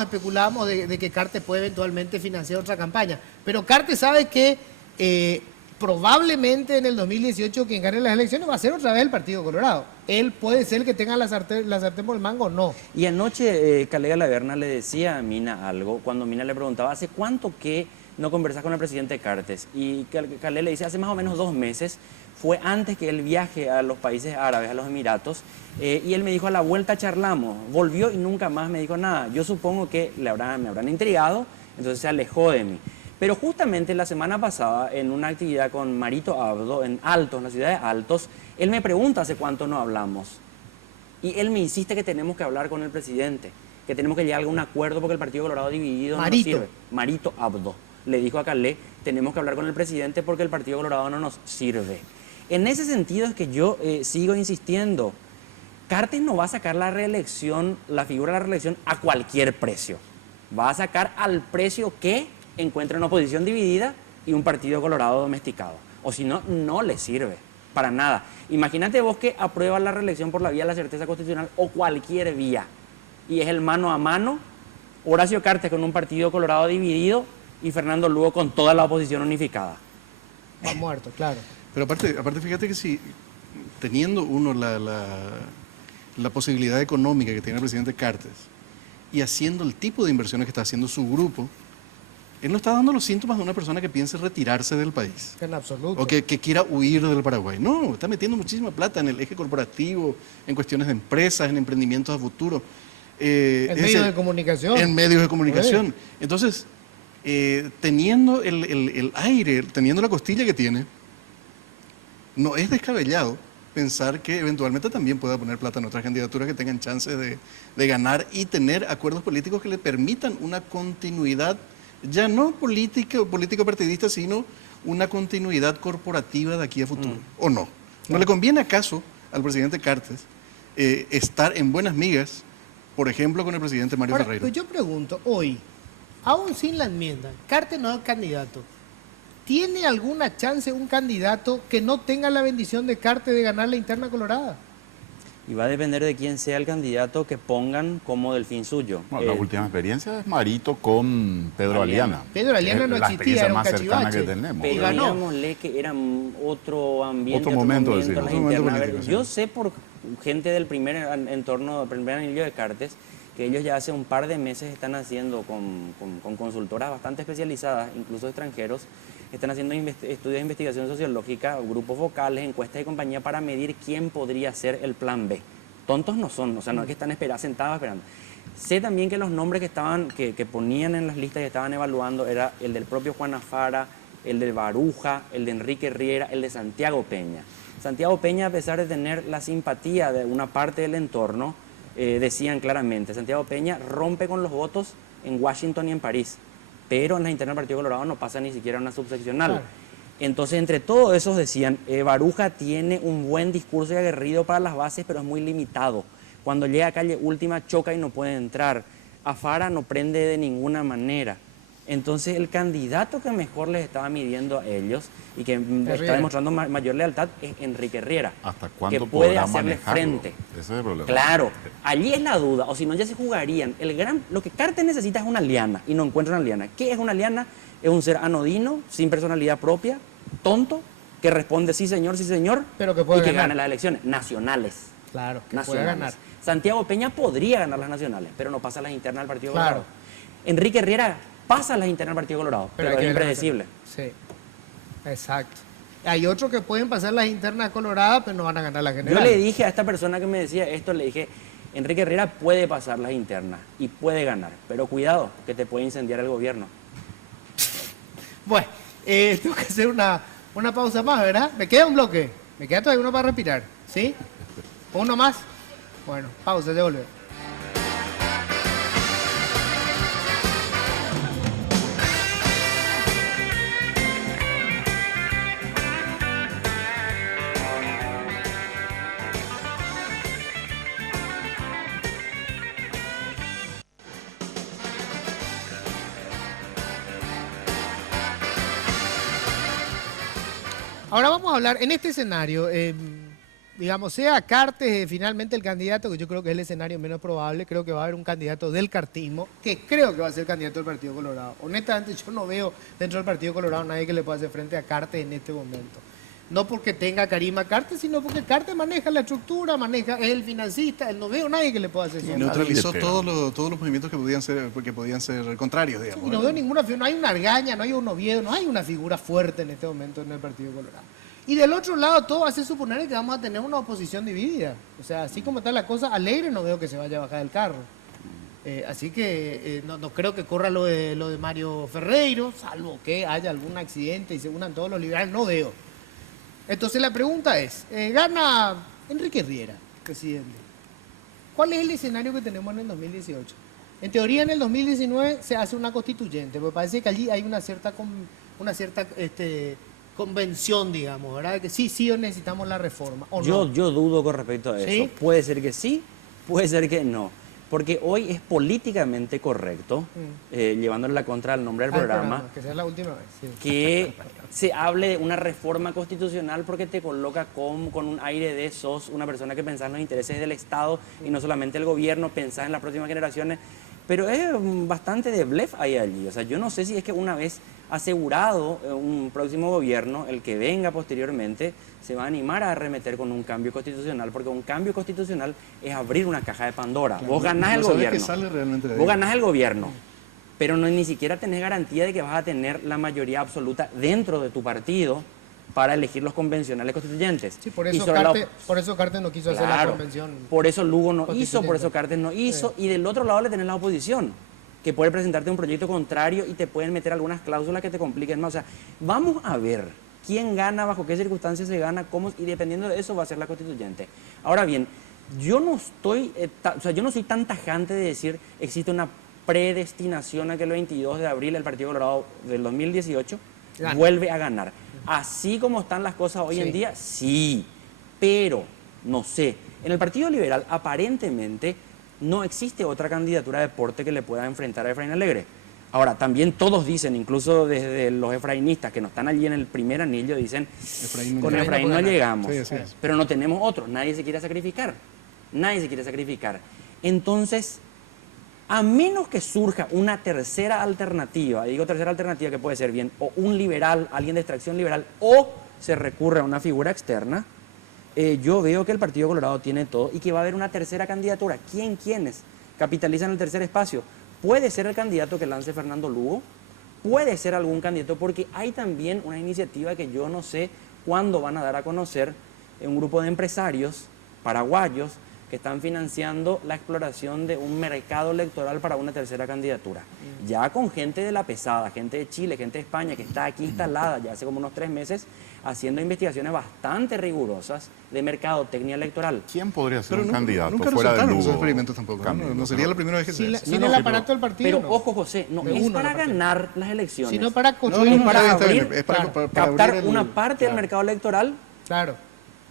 especulábamos de que Cartes puede eventualmente financiar otra campaña, pero Cartes sabe que probablemente en el 2018 quien gane las elecciones va a ser otra vez el Partido Colorado. Él puede ser el que tenga la sartén por el mango o no. Y anoche Calega Laverna le decía a Mina algo, cuando Mina le preguntaba, ¿hace cuánto que no conversas con el presidente Cartes? Y Calé le dice, hace más o menos 2 meses, fue antes que él viaje a los países árabes, a los Emiratos, y él me dijo, a la vuelta charlamos, volvió y nunca más me dijo nada. Yo supongo que me habrán intrigado, entonces se alejó de mí. Pero justamente la semana pasada, en una actividad con Marito Abdo, en Altos, en la ciudad de Altos, él me pregunta hace cuánto no hablamos. Y él me insiste que tenemos que hablar con el presidente, que tenemos que llegar a algún acuerdo porque el Partido Colorado dividido no nos Marito. sirve. Marito Abdo le dijo a Calé, tenemos que hablar con el presidente porque el Partido Colorado no nos sirve. En ese sentido es que yo sigo insistiendo, Cartes no va a sacar la reelección, la figura de la reelección a cualquier precio. Va a sacar al precio que encuentre una oposición dividida y un Partido Colorado domesticado. O si no, no le sirve para nada. Imagínate vos que apruebas la reelección por la vía de la certeza constitucional o cualquier vía. Y es el mano a mano, Horacio Cartes con un Partido Colorado dividido y Fernando Lugo con toda la oposición unificada. Va muerto, claro. Pero aparte fíjate que si teniendo uno la posibilidad económica que tiene el presidente Cartes y haciendo el tipo de inversiones que está haciendo su grupo, él no está dando los síntomas de una persona que piense retirarse del país En absoluto. o que quiera huir del Paraguay. No, está metiendo muchísima plata en el eje corporativo, en cuestiones de empresas, en emprendimientos a futuro. En medios de comunicación. En medios de comunicación. Entonces, teniendo el aire, teniendo la costilla que tiene, no es descabellado pensar que eventualmente también pueda poner plata en otras candidaturas que tengan chances de ganar y tener acuerdos políticos que le permitan una continuidad, ya no política o político-partidista, sino una continuidad corporativa de aquí a futuro. ¿O no? ¿No le conviene acaso al presidente Cartes estar en buenas migas, por ejemplo, con el presidente Mario Ahora, Ferreira? pues yo pregunto, hoy, aún sin la enmienda, Cartes no es candidato. ¿Tiene alguna chance un candidato que no tenga la bendición de Cartes de ganar la interna colorada? Y va a depender de quién sea el candidato que pongan como delfín suyo. Bueno, la última experiencia es Marito con Pedro Aliana. Pedro Aliana no la existía, experiencia era un más cercana cachivache. que tenemos. Pero ganó. digámosle que era otro ambiente, Otro momento, las sí, otro internas. momento A ver, político, sí. yo sé por gente del primer entorno, del primer anillo de Cartes, que ellos ya hace un par de meses están haciendo con consultoras bastante especializadas, incluso extranjeros, están haciendo estudios de investigación sociológica, grupos vocales, encuestas de compañía para medir quién podría ser el plan B. Tontos no son, o sea, no es que están sentados esperando. Sé también que los nombres que ponían en las listas y estaban evaluando era el del propio Juan Afara, el de Baruja, el de Enrique Riera, el de Santiago Peña. Santiago Peña, a pesar de tener la simpatía de una parte del entorno, decían claramente, Santiago Peña rompe con los votos en Washington y en París, pero en la interna del Partido Colorado no pasa ni siquiera una subseccional. Claro. Entonces, entre todos esos decían, Baruja tiene un buen discurso y aguerrido para las bases, pero es muy limitado. Cuando llega a calle última choca y no puede entrar. Afara no prende de ninguna manera. Entonces, el candidato que mejor les estaba midiendo a ellos y que está demostrando mayor lealtad es Enrique Riera. ¿Hasta cuándo que puede podrá hacerle manejarlo? frente. Ese es el problema. Claro, allí es la duda, o si no ya se jugarían. Lo que Cartes necesita es una liana y no encuentra una liana. ¿Qué es una liana? Es un ser anodino, sin personalidad propia, tonto, que responde sí señor, Pero que puede y que ganar. gane las elecciones nacionales. Claro, que puede Nacionales. ganar. Santiago Peña podría ganar las nacionales, pero no pasa las internas del Partido Claro. Colorado. Enrique Riera pasa las internas del Partido Colorado, pero hay es que ver la impredecible. nacional. Sí, exacto. Hay otros que pueden pasar las internas coloradas, pero no van a ganar la Yo general. le dije a esta persona que me decía esto, le dije, Enrique Riera puede pasar las internas y puede ganar, pero cuidado, que te puede incendiar el gobierno. Bueno, tengo que hacer una pausa más, ¿verdad? Me queda un bloque. Me queda todavía uno para respirar. ¿Sí? ¿Uno más? Bueno, pausa, ya volvemos. Ahora vamos a hablar, en este escenario, digamos, sea Cartes finalmente el candidato, que yo creo que es el escenario menos probable, creo que va a haber un candidato del cartismo, que creo que va a ser candidato del Partido Colorado. Honestamente, yo no veo dentro del Partido Colorado nadie que le pueda hacer frente a Cartes en este momento. No porque tenga carisma Cartes, sino porque Cartes maneja la estructura, es el financista, no veo nadie que le pueda hacer frente. Neutralizó Pero- todos los movimientos que podían ser contrarios, digamos. Y no veo ninguna figura, no hay una Argaña, no hay un Oviedo, no hay una figura fuerte en este momento en el Partido Colorado. Y del otro lado, todo hace suponer que vamos a tener una oposición dividida. O sea, así como está la cosa, Alegre no veo que se vaya a bajar del carro. Así que no creo que corra lo de Mario Ferreiro, salvo que haya algún accidente y se unan todos los liberales, no veo. Entonces la pregunta es, gana Enrique Riera, presidente. ¿Cuál es el escenario que tenemos en el 2018? En teoría en el 2019 se hace una constituyente, porque parece que allí hay una cierta convención, digamos, ¿verdad? Que sí o necesitamos la reforma, ¿o Yo no? dudo con respecto a eso. ¿Sí? Puede ser que sí, puede ser que no. Porque hoy es políticamente correcto, llevándole la contra al nombre del Al programa, que sea la última vez, sí. que se hable de una reforma constitucional porque te coloca con un aire de sos una persona que pensás en los intereses del Estado y no solamente el gobierno, pensás en las próximas generaciones. Pero es bastante de blef ahí allí. O sea, yo no sé si es que una vez asegurado un próximo gobierno, el que venga posteriormente, se va a animar a arremeter con un cambio constitucional, porque un cambio constitucional es abrir una caja de Pandora. Vos ganás el No sabes gobierno. qué sale realmente de ahí. Vos ganás el gobierno, pero no, ni siquiera tenés garantía de que vas a tener la mayoría absoluta dentro de tu partido para elegir los convencionales constituyentes. Sí, por Y eso, sobre la Cartes no quiso hacer la Claro, convención. por eso Lugo no hizo, constituyente. por eso Cartes no hizo, y del otro lado le tenés la oposición, que puede presentarte un proyecto contrario y te pueden meter algunas cláusulas que te compliquen más. O sea, vamos a ver quién gana, bajo qué circunstancias se gana, cómo, y dependiendo de eso va a ser la constituyente. Ahora bien, yo no soy tan tajante de decir existe una predestinación a que el 22 de abril el Partido Colorado del 2018 Gana. vuelve a ganar. Así como están las cosas hoy Sí. en día, sí, pero no sé. En el Partido Liberal aparentemente no existe otra candidatura de deporte que le pueda enfrentar a Efraín Alegre. Ahora, también todos dicen, incluso desde los efrainistas que no están allí en el primer anillo, dicen, Efraín no con llega. Efraín no llegamos, Sí, así es. pero no tenemos otro, nadie se quiere sacrificar, nadie se quiere sacrificar. Entonces, a menos que surja una tercera alternativa, digo tercera alternativa que puede ser bien, o un liberal, alguien de extracción liberal, o se recurre a una figura externa, yo veo que el Partido Colorado tiene todo y que va a haber una tercera candidatura. ¿Quiénes capitalizan el tercer espacio? Puede ser el candidato que lance Fernando Lugo, puede ser algún candidato, porque hay también una iniciativa que yo no sé cuándo van a dar a conocer, un grupo de empresarios paraguayos que están financiando la exploración de un mercado electoral para una tercera candidatura. Ya con gente de la pesada, gente de Chile, gente de España, que está aquí instalada ya hace como unos 3 meses, haciendo investigaciones bastante rigurosas de mercadotecnia electoral. ¿Quién podría ser Pero un candidato nunca fuera de resultaron Lugo? esos experimentos tampoco. ¿No? Camilo, No sería la primera vez que se Sin, hace. sin el aparato del partido. Pero no. ojo, José, no De es uno para del partido. ganar las elecciones, Sino para construir es no, para está bien, abrir, es para captar abrir el- una parte del claro. mercado electoral. Claro.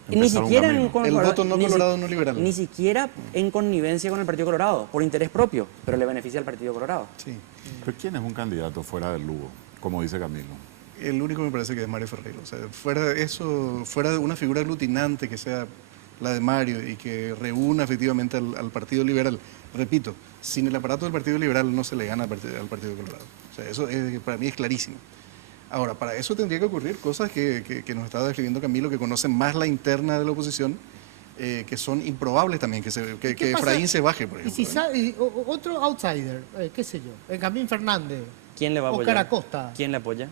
Y ni Empezar un siquiera camino. El voto no colorado, no liberal. Ni siquiera en connivencia con el Partido Colorado, por interés propio, pero le beneficia al Partido Colorado. Sí. ¿Pero quién es un candidato fuera del Lugo? Como dice Camilo. El único me parece que es Mario Ferreiro. O sea, fuera de eso, fuera de una figura aglutinante que sea la de Mario y que reúna efectivamente al Partido Liberal. Repito, sin el aparato del Partido Liberal no se le gana al Partido Colorado. O sea, eso para mí es clarísimo. Ahora, para eso tendría que ocurrir cosas que nos estaba describiendo Camilo, que conocen más la interna de la oposición, que son improbables también, que ¿Qué que pasa? Efraín se baje, por Y ejemplo. si otro outsider, qué sé yo, Benjamín Fernández, ¿Quién le va a apoyar? Oscar Acosta. ¿Quién le apoya?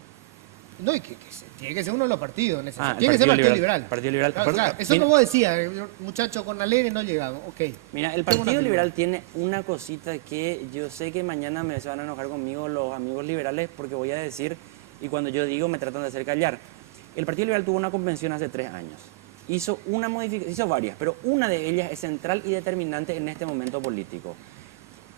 No, y tiene que ser uno de los partidos. Ah, el Tiene que ser el Partido Partido Liberal. Partido Liberal. Claro, claro. Eso Mira- como decía, muchacho, con Alegre no llegamos. Ok. Mira, el Tengo una Partido figura. Liberal tiene una cosita que yo sé que mañana se van a enojar conmigo los amigos liberales porque voy a decir, y cuando yo digo me tratan de hacer callar. El Partido Liberal tuvo una convención hace 3 años. Hizo una modificación, hizo varias, pero una de ellas es central y determinante en este momento político.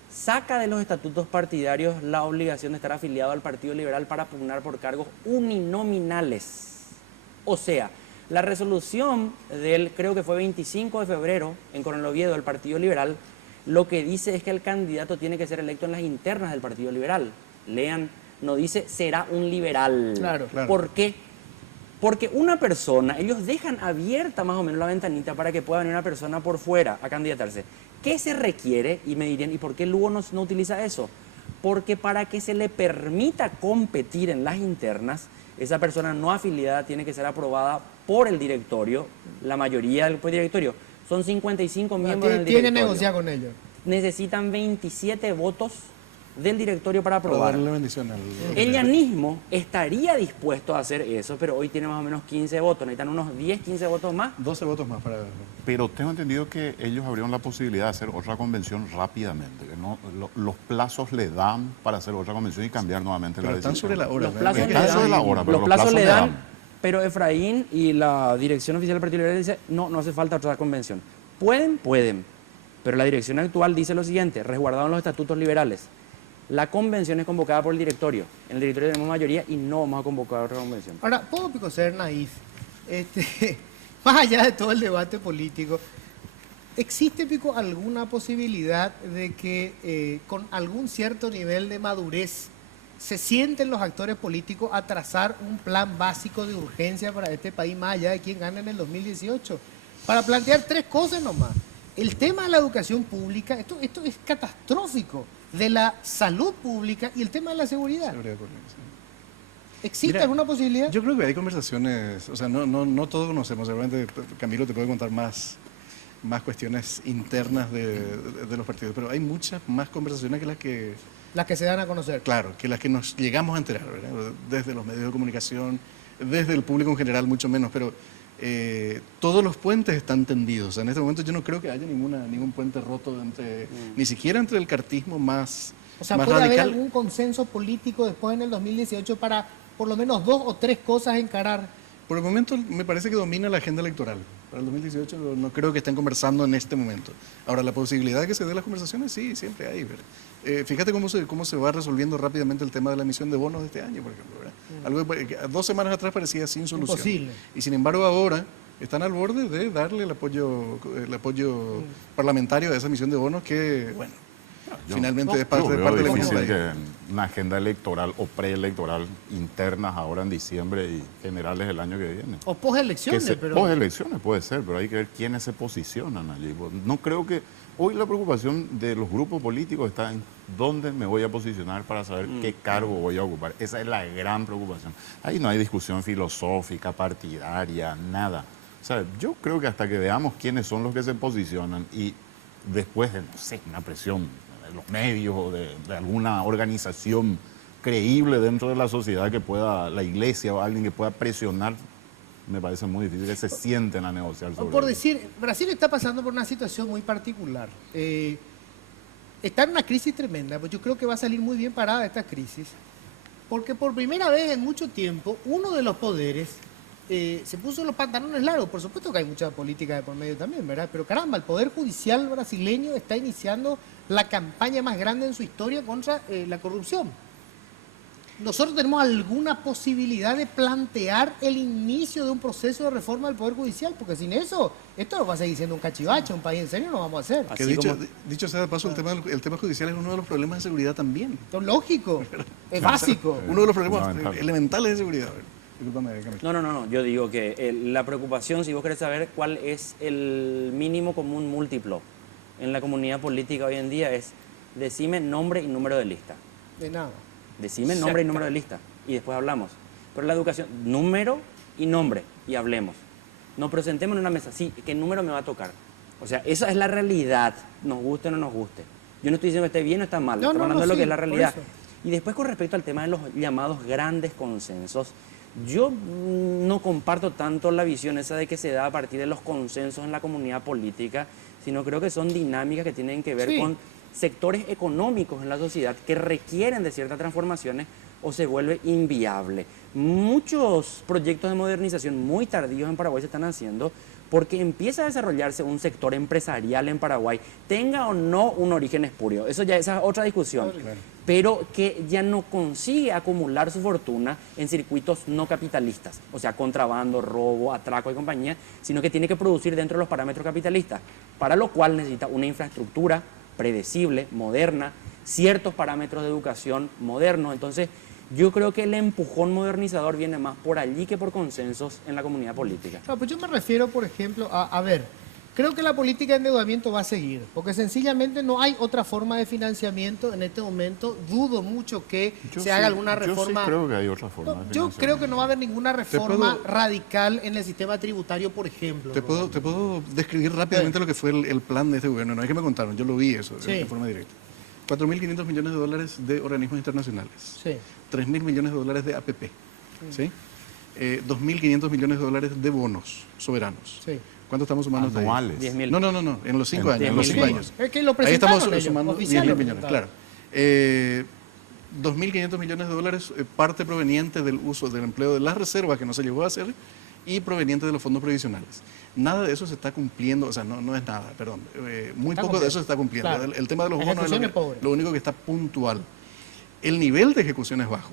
Saca de los estatutos partidarios la obligación de estar afiliado al Partido Liberal para pugnar por cargos uninominales. O sea, la resolución del, creo que fue 25 de febrero, en Coronel Oviedo, del Partido Liberal, lo que dice es que el candidato tiene que ser electo en las internas del Partido Liberal. Lean, no dice será un liberal. Claro. Claro. ¿Por qué? Porque una persona, ellos dejan abierta más o menos la ventanita para que pueda venir una persona por fuera a candidatarse. ¿Qué se requiere? Y me dirían, ¿y por qué Lugo no utiliza eso? Porque para que se le permita competir en las internas, esa persona no afiliada tiene que ser aprobada por el directorio, la mayoría del directorio. Son 55 miembros del Tiene que directorio. negociar con ellos. Necesitan 27 votos del directorio para Para aprobar. darle la bendición al... El llanismo estaría dispuesto a hacer eso, pero hoy tiene más o menos 15 votos. Necesitan unos 10, 15 votos más. 12 votos más para... Pero tengo entendido que ellos abrieron la posibilidad de hacer otra convención rápidamente. Que los plazos le dan para hacer otra convención y cambiar nuevamente Pero la están decisión. sobre la hora. Los plazos le Están dan, sobre la hora, pero los plazos le dan, dan. pero Efraín y la dirección oficial del Partido Liberal dice, no hace falta otra convención. Pueden, pero la dirección actual dice lo siguiente, resguardado en los estatutos liberales. La convención es convocada por el directorio. En el directorio tenemos mayoría y no vamos a convocar otra convención. Ahora, puedo Pico ser naif. Más allá de todo el debate político, ¿existe, Pico, alguna posibilidad de que con algún cierto nivel de madurez se sienten los actores políticos a trazar un plan básico de urgencia para este país, más allá de quién gana en el 2018? Para plantear 3 cosas nomás. El tema de la educación pública, esto es catastrófico, de la salud pública y el tema de la seguridad. Seguridad pública, sí. ¿Existe Mira, alguna posibilidad? Yo creo que hay conversaciones, o sea, no todos conocemos, seguramente Camilo te puede contar más cuestiones internas de los partidos, pero hay muchas más conversaciones que las que, Las que se dan a conocer. claro, que las que nos llegamos a enterar, ¿verdad? Desde los medios de comunicación, desde el público en general mucho menos, pero todos los puentes están tendidos. O sea, en este momento yo no creo que haya ningún puente roto ni siquiera entre el cartismo más O sea, más ¿puede haber radical. algún consenso político después en el 2018 para por lo menos 2 o 3 cosas encarar? Por el momento me parece que domina la agenda electoral. Para el 2018 no creo que estén conversando en este momento. Ahora, la posibilidad de que se den las conversaciones, sí, siempre hay. Fíjate cómo se va resolviendo rápidamente el tema de la emisión de bonos de este año, por ejemplo. ¿Verdad? Algo que 2 semanas atrás parecía sin solución. Imposible. Y sin embargo ahora están al borde de darle el apoyo parlamentario a esa emisión de bonos que, bueno, finalmente es parte Yo veo de la difícil misma. que una agenda electoral o preelectoral internas ahora en diciembre y generales el año que viene. O poselecciones, pero... Poselecciones puede ser, pero hay que ver quiénes se posicionan allí. No creo que... Hoy la preocupación de los grupos políticos está en dónde me voy a posicionar para saber qué cargo voy a ocupar. Esa es la gran preocupación. Ahí no hay discusión filosófica, partidaria, nada. O sea, yo creo que hasta que veamos quiénes son los que se posicionan y después de, no sé, una presión de los medios o de alguna organización creíble dentro de la sociedad que pueda, la iglesia o alguien que pueda presionar, me parece muy difícil que se sienten a negociar sobre Por eso. decir, Brasil está pasando por una situación muy particular. Está en una crisis tremenda, pues yo creo que va a salir muy bien parada de esta crisis, porque por primera vez en mucho tiempo uno de los poderes se puso los pantalones largos. Por supuesto que hay mucha política de por medio también, ¿verdad? Pero caramba, el Poder Judicial brasileño está iniciando la campaña más grande en su historia contra la corrupción. ¿Nosotros tenemos alguna posibilidad de plantear el inicio de un proceso de reforma del Poder Judicial? Porque sin eso, esto va a seguir siendo un cachivache, un país en serio no vamos a hacer. Que dicho sea de paso, el tema judicial es uno de los problemas de seguridad también. Esto es lógico, es básico. Uno de los problemas Fundamental. elementales de seguridad. Discúlpame, Camilo. No. Yo digo que la preocupación, si vos querés saber cuál es el mínimo común múltiplo en la comunidad política hoy en día, es decime nombre y número de lista. De nada. Decime nombre y número de lista y después hablamos. Pero la educación, número y nombre y hablemos. Nos presentemos en una mesa, sí, ¿qué número me va a tocar? O sea, esa es la realidad, nos guste o no nos guste. Yo no estoy diciendo que esté bien o está mal, estoy hablando de lo que es la por realidad. eso. Y después con respecto al tema de los llamados grandes consensos, yo no comparto tanto la visión esa de que se da a partir de los consensos en la comunidad política, sino creo que son dinámicas que tienen que ver Sí. con sectores económicos en la sociedad que requieren de ciertas transformaciones o se vuelve inviable. Muchos proyectos de modernización muy tardíos en Paraguay se están haciendo porque empieza a desarrollarse un sector empresarial en Paraguay, tenga o no un origen espurio. Esa es otra discusión. Pero que ya no consigue acumular su fortuna en circuitos no capitalistas, o sea, contrabando, robo, atraco y compañía, sino que tiene que producir dentro de los parámetros capitalistas, para lo cual necesita una infraestructura predecible, moderna, ciertos parámetros de educación modernos. Entonces, yo creo que el empujón modernizador viene más por allí que por consensos en la comunidad política. No, pues yo me refiero, por ejemplo, a ver, creo que la política de endeudamiento va a seguir, porque sencillamente no hay otra forma de financiamiento en este momento. Dudo mucho que se haga alguna reforma. Yo sí creo que hay otra forma. No, de yo financiamiento. creo que no va a haber ninguna reforma radical en el sistema tributario, por ejemplo. Te puedo describir rápidamente lo que fue el plan de este gobierno. No es que me contaron, yo lo vi eso Sí. de forma directa. 4.500 millones de dólares de organismos internacionales. Sí. 3.000 millones de dólares de APP. ¿Sí? 2.500 millones de dólares de bonos soberanos. Sí. ¿Cuánto estamos sumando hasta ahí? Anuales. 10.000. No, en los 5 años. En los 5 10.000 años. Es que lo Ahí presentaron estamos ellos, sumando oficial 10.000 lo millones, claro. presentaron. 2.500 millones de dólares, parte proveniente del uso del empleo de las reservas, que no se llegó a hacer, y proveniente de los fondos previsionales. Nada de eso se está cumpliendo, o sea, no es nada, perdón. Muy Está poco de cumpliendo. eso se está cumpliendo. Claro. El tema de los bonos Ejecución es pobre. lo único que está puntual. El nivel de ejecución es bajo.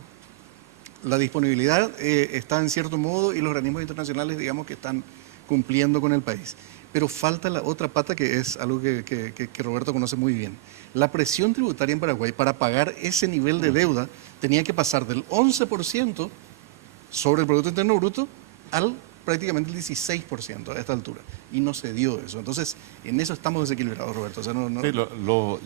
La disponibilidad está en cierto modo y los organismos internacionales, digamos, que están cumpliendo con el país. Pero falta la otra pata, que es algo que Roberto conoce muy bien. La presión tributaria en Paraguay para pagar ese nivel de deuda tenía que pasar del 11% sobre el Producto Interno Bruto al prácticamente el 16% a esta altura. Y no se dio eso. Entonces, en eso estamos desequilibrados, Roberto. O sea, no... Sí,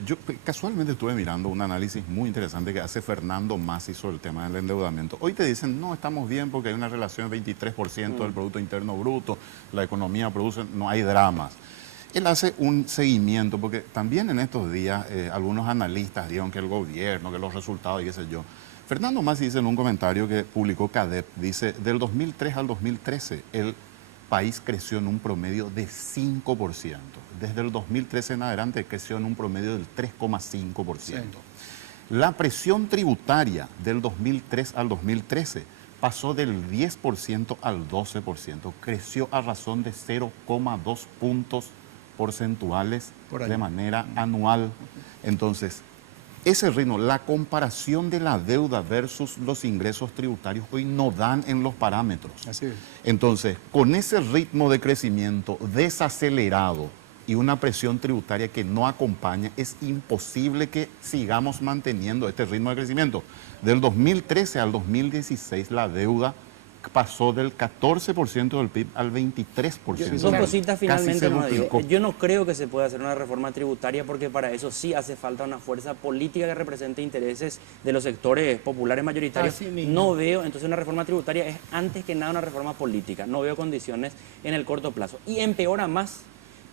yo casualmente estuve mirando un análisis muy interesante que hace Fernando Masi sobre el tema del endeudamiento. Hoy te dicen, no, estamos bien porque hay una relación del 23% del Producto Interno Bruto, la economía produce, no hay dramas. Él hace un seguimiento, porque también en estos días algunos analistas dijeron que el gobierno, que los resultados y qué sé yo. Fernando Massi dice en un comentario que publicó CADEP, dice, del 2003 al 2013 el país creció en un promedio de 5%. Desde el 2013 en adelante creció en un promedio del 3,5%. Sí. La presión tributaria del 2003 al 2013 pasó del 10% al 12%, creció a razón de 0,2 puntos porcentuales Por año. de manera anual. Entonces, ese ritmo, la comparación de la deuda versus los ingresos tributarios hoy no dan en los parámetros. Así es. Entonces, con ese ritmo de crecimiento desacelerado y una presión tributaria que no acompaña, es imposible que sigamos manteniendo este ritmo de crecimiento. Del 2013 al 2016 la deuda pasó del 14% del PIB al 23%. Dos cositas Casi finalmente, se no digo. duplicó. Yo no creo que se pueda hacer una reforma tributaria porque para eso sí hace falta una fuerza política que represente intereses de los sectores populares mayoritarios. Así mismo. No veo, entonces una reforma tributaria es antes que nada una reforma política. No veo condiciones en el corto plazo. Y empeora más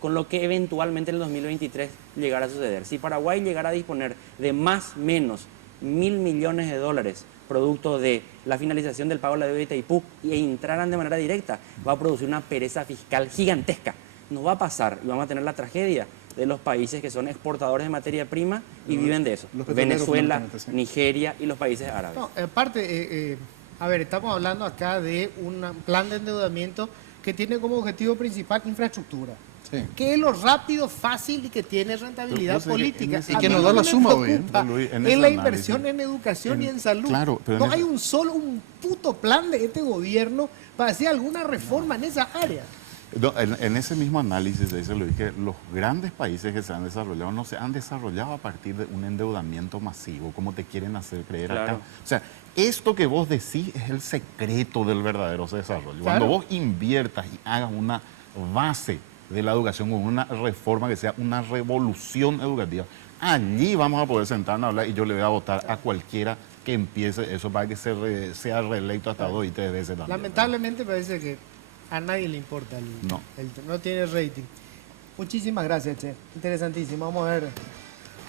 con lo que eventualmente en el 2023 llegara a suceder. Si Paraguay llegara a disponer de más o menos 1.000 millones de dólares producto de la finalización del pago de la deuda de Itaipú e entraran de manera directa, va a producir una pereza fiscal gigantesca. Nos va a pasar y vamos a tener la tragedia de los países que son exportadores de materia prima y viven de eso. Los petroleros, Venezuela, fundamentalmente, sí. Nigeria y los países árabes. No, aparte, a ver, estamos hablando acá de un plan de endeudamiento que tiene como objetivo principal infraestructura. Sí. Que es lo rápido, fácil y que tiene rentabilidad Pero, pues, política. en ese- A Y que mí nos lo da la me suma hoy, preocupa Luis, en es ese la análisis. inversión en educación y en salud. Claro, pero en no ese- hay un puto plan de este gobierno para hacer alguna reforma en esa área. No, en ese mismo análisis dice Luis que los grandes países que se han desarrollado no se han desarrollado a partir de un endeudamiento masivo, como te quieren hacer creer acá. Claro. O sea, esto que vos decís es el secreto del verdadero desarrollo. Cuando Claro. vos inviertas y hagas una base de la educación con una reforma que sea una revolución educativa, allí vamos a poder sentarnos a hablar y yo le voy a votar a cualquiera que empiece eso para que sea reelecto hasta 2 y 3 veces también. Lamentablemente parece que a nadie le importa. No. No tiene rating. Muchísimas gracias, Che. Interesantísimo. Vamos a ver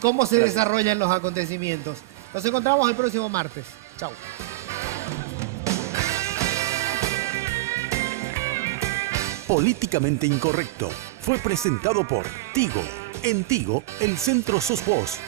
cómo se desarrollan los acontecimientos. Nos encontramos el próximo martes. Chao. Políticamente Incorrecto fue presentado por Tigo. En Tigo, el centro sos vos.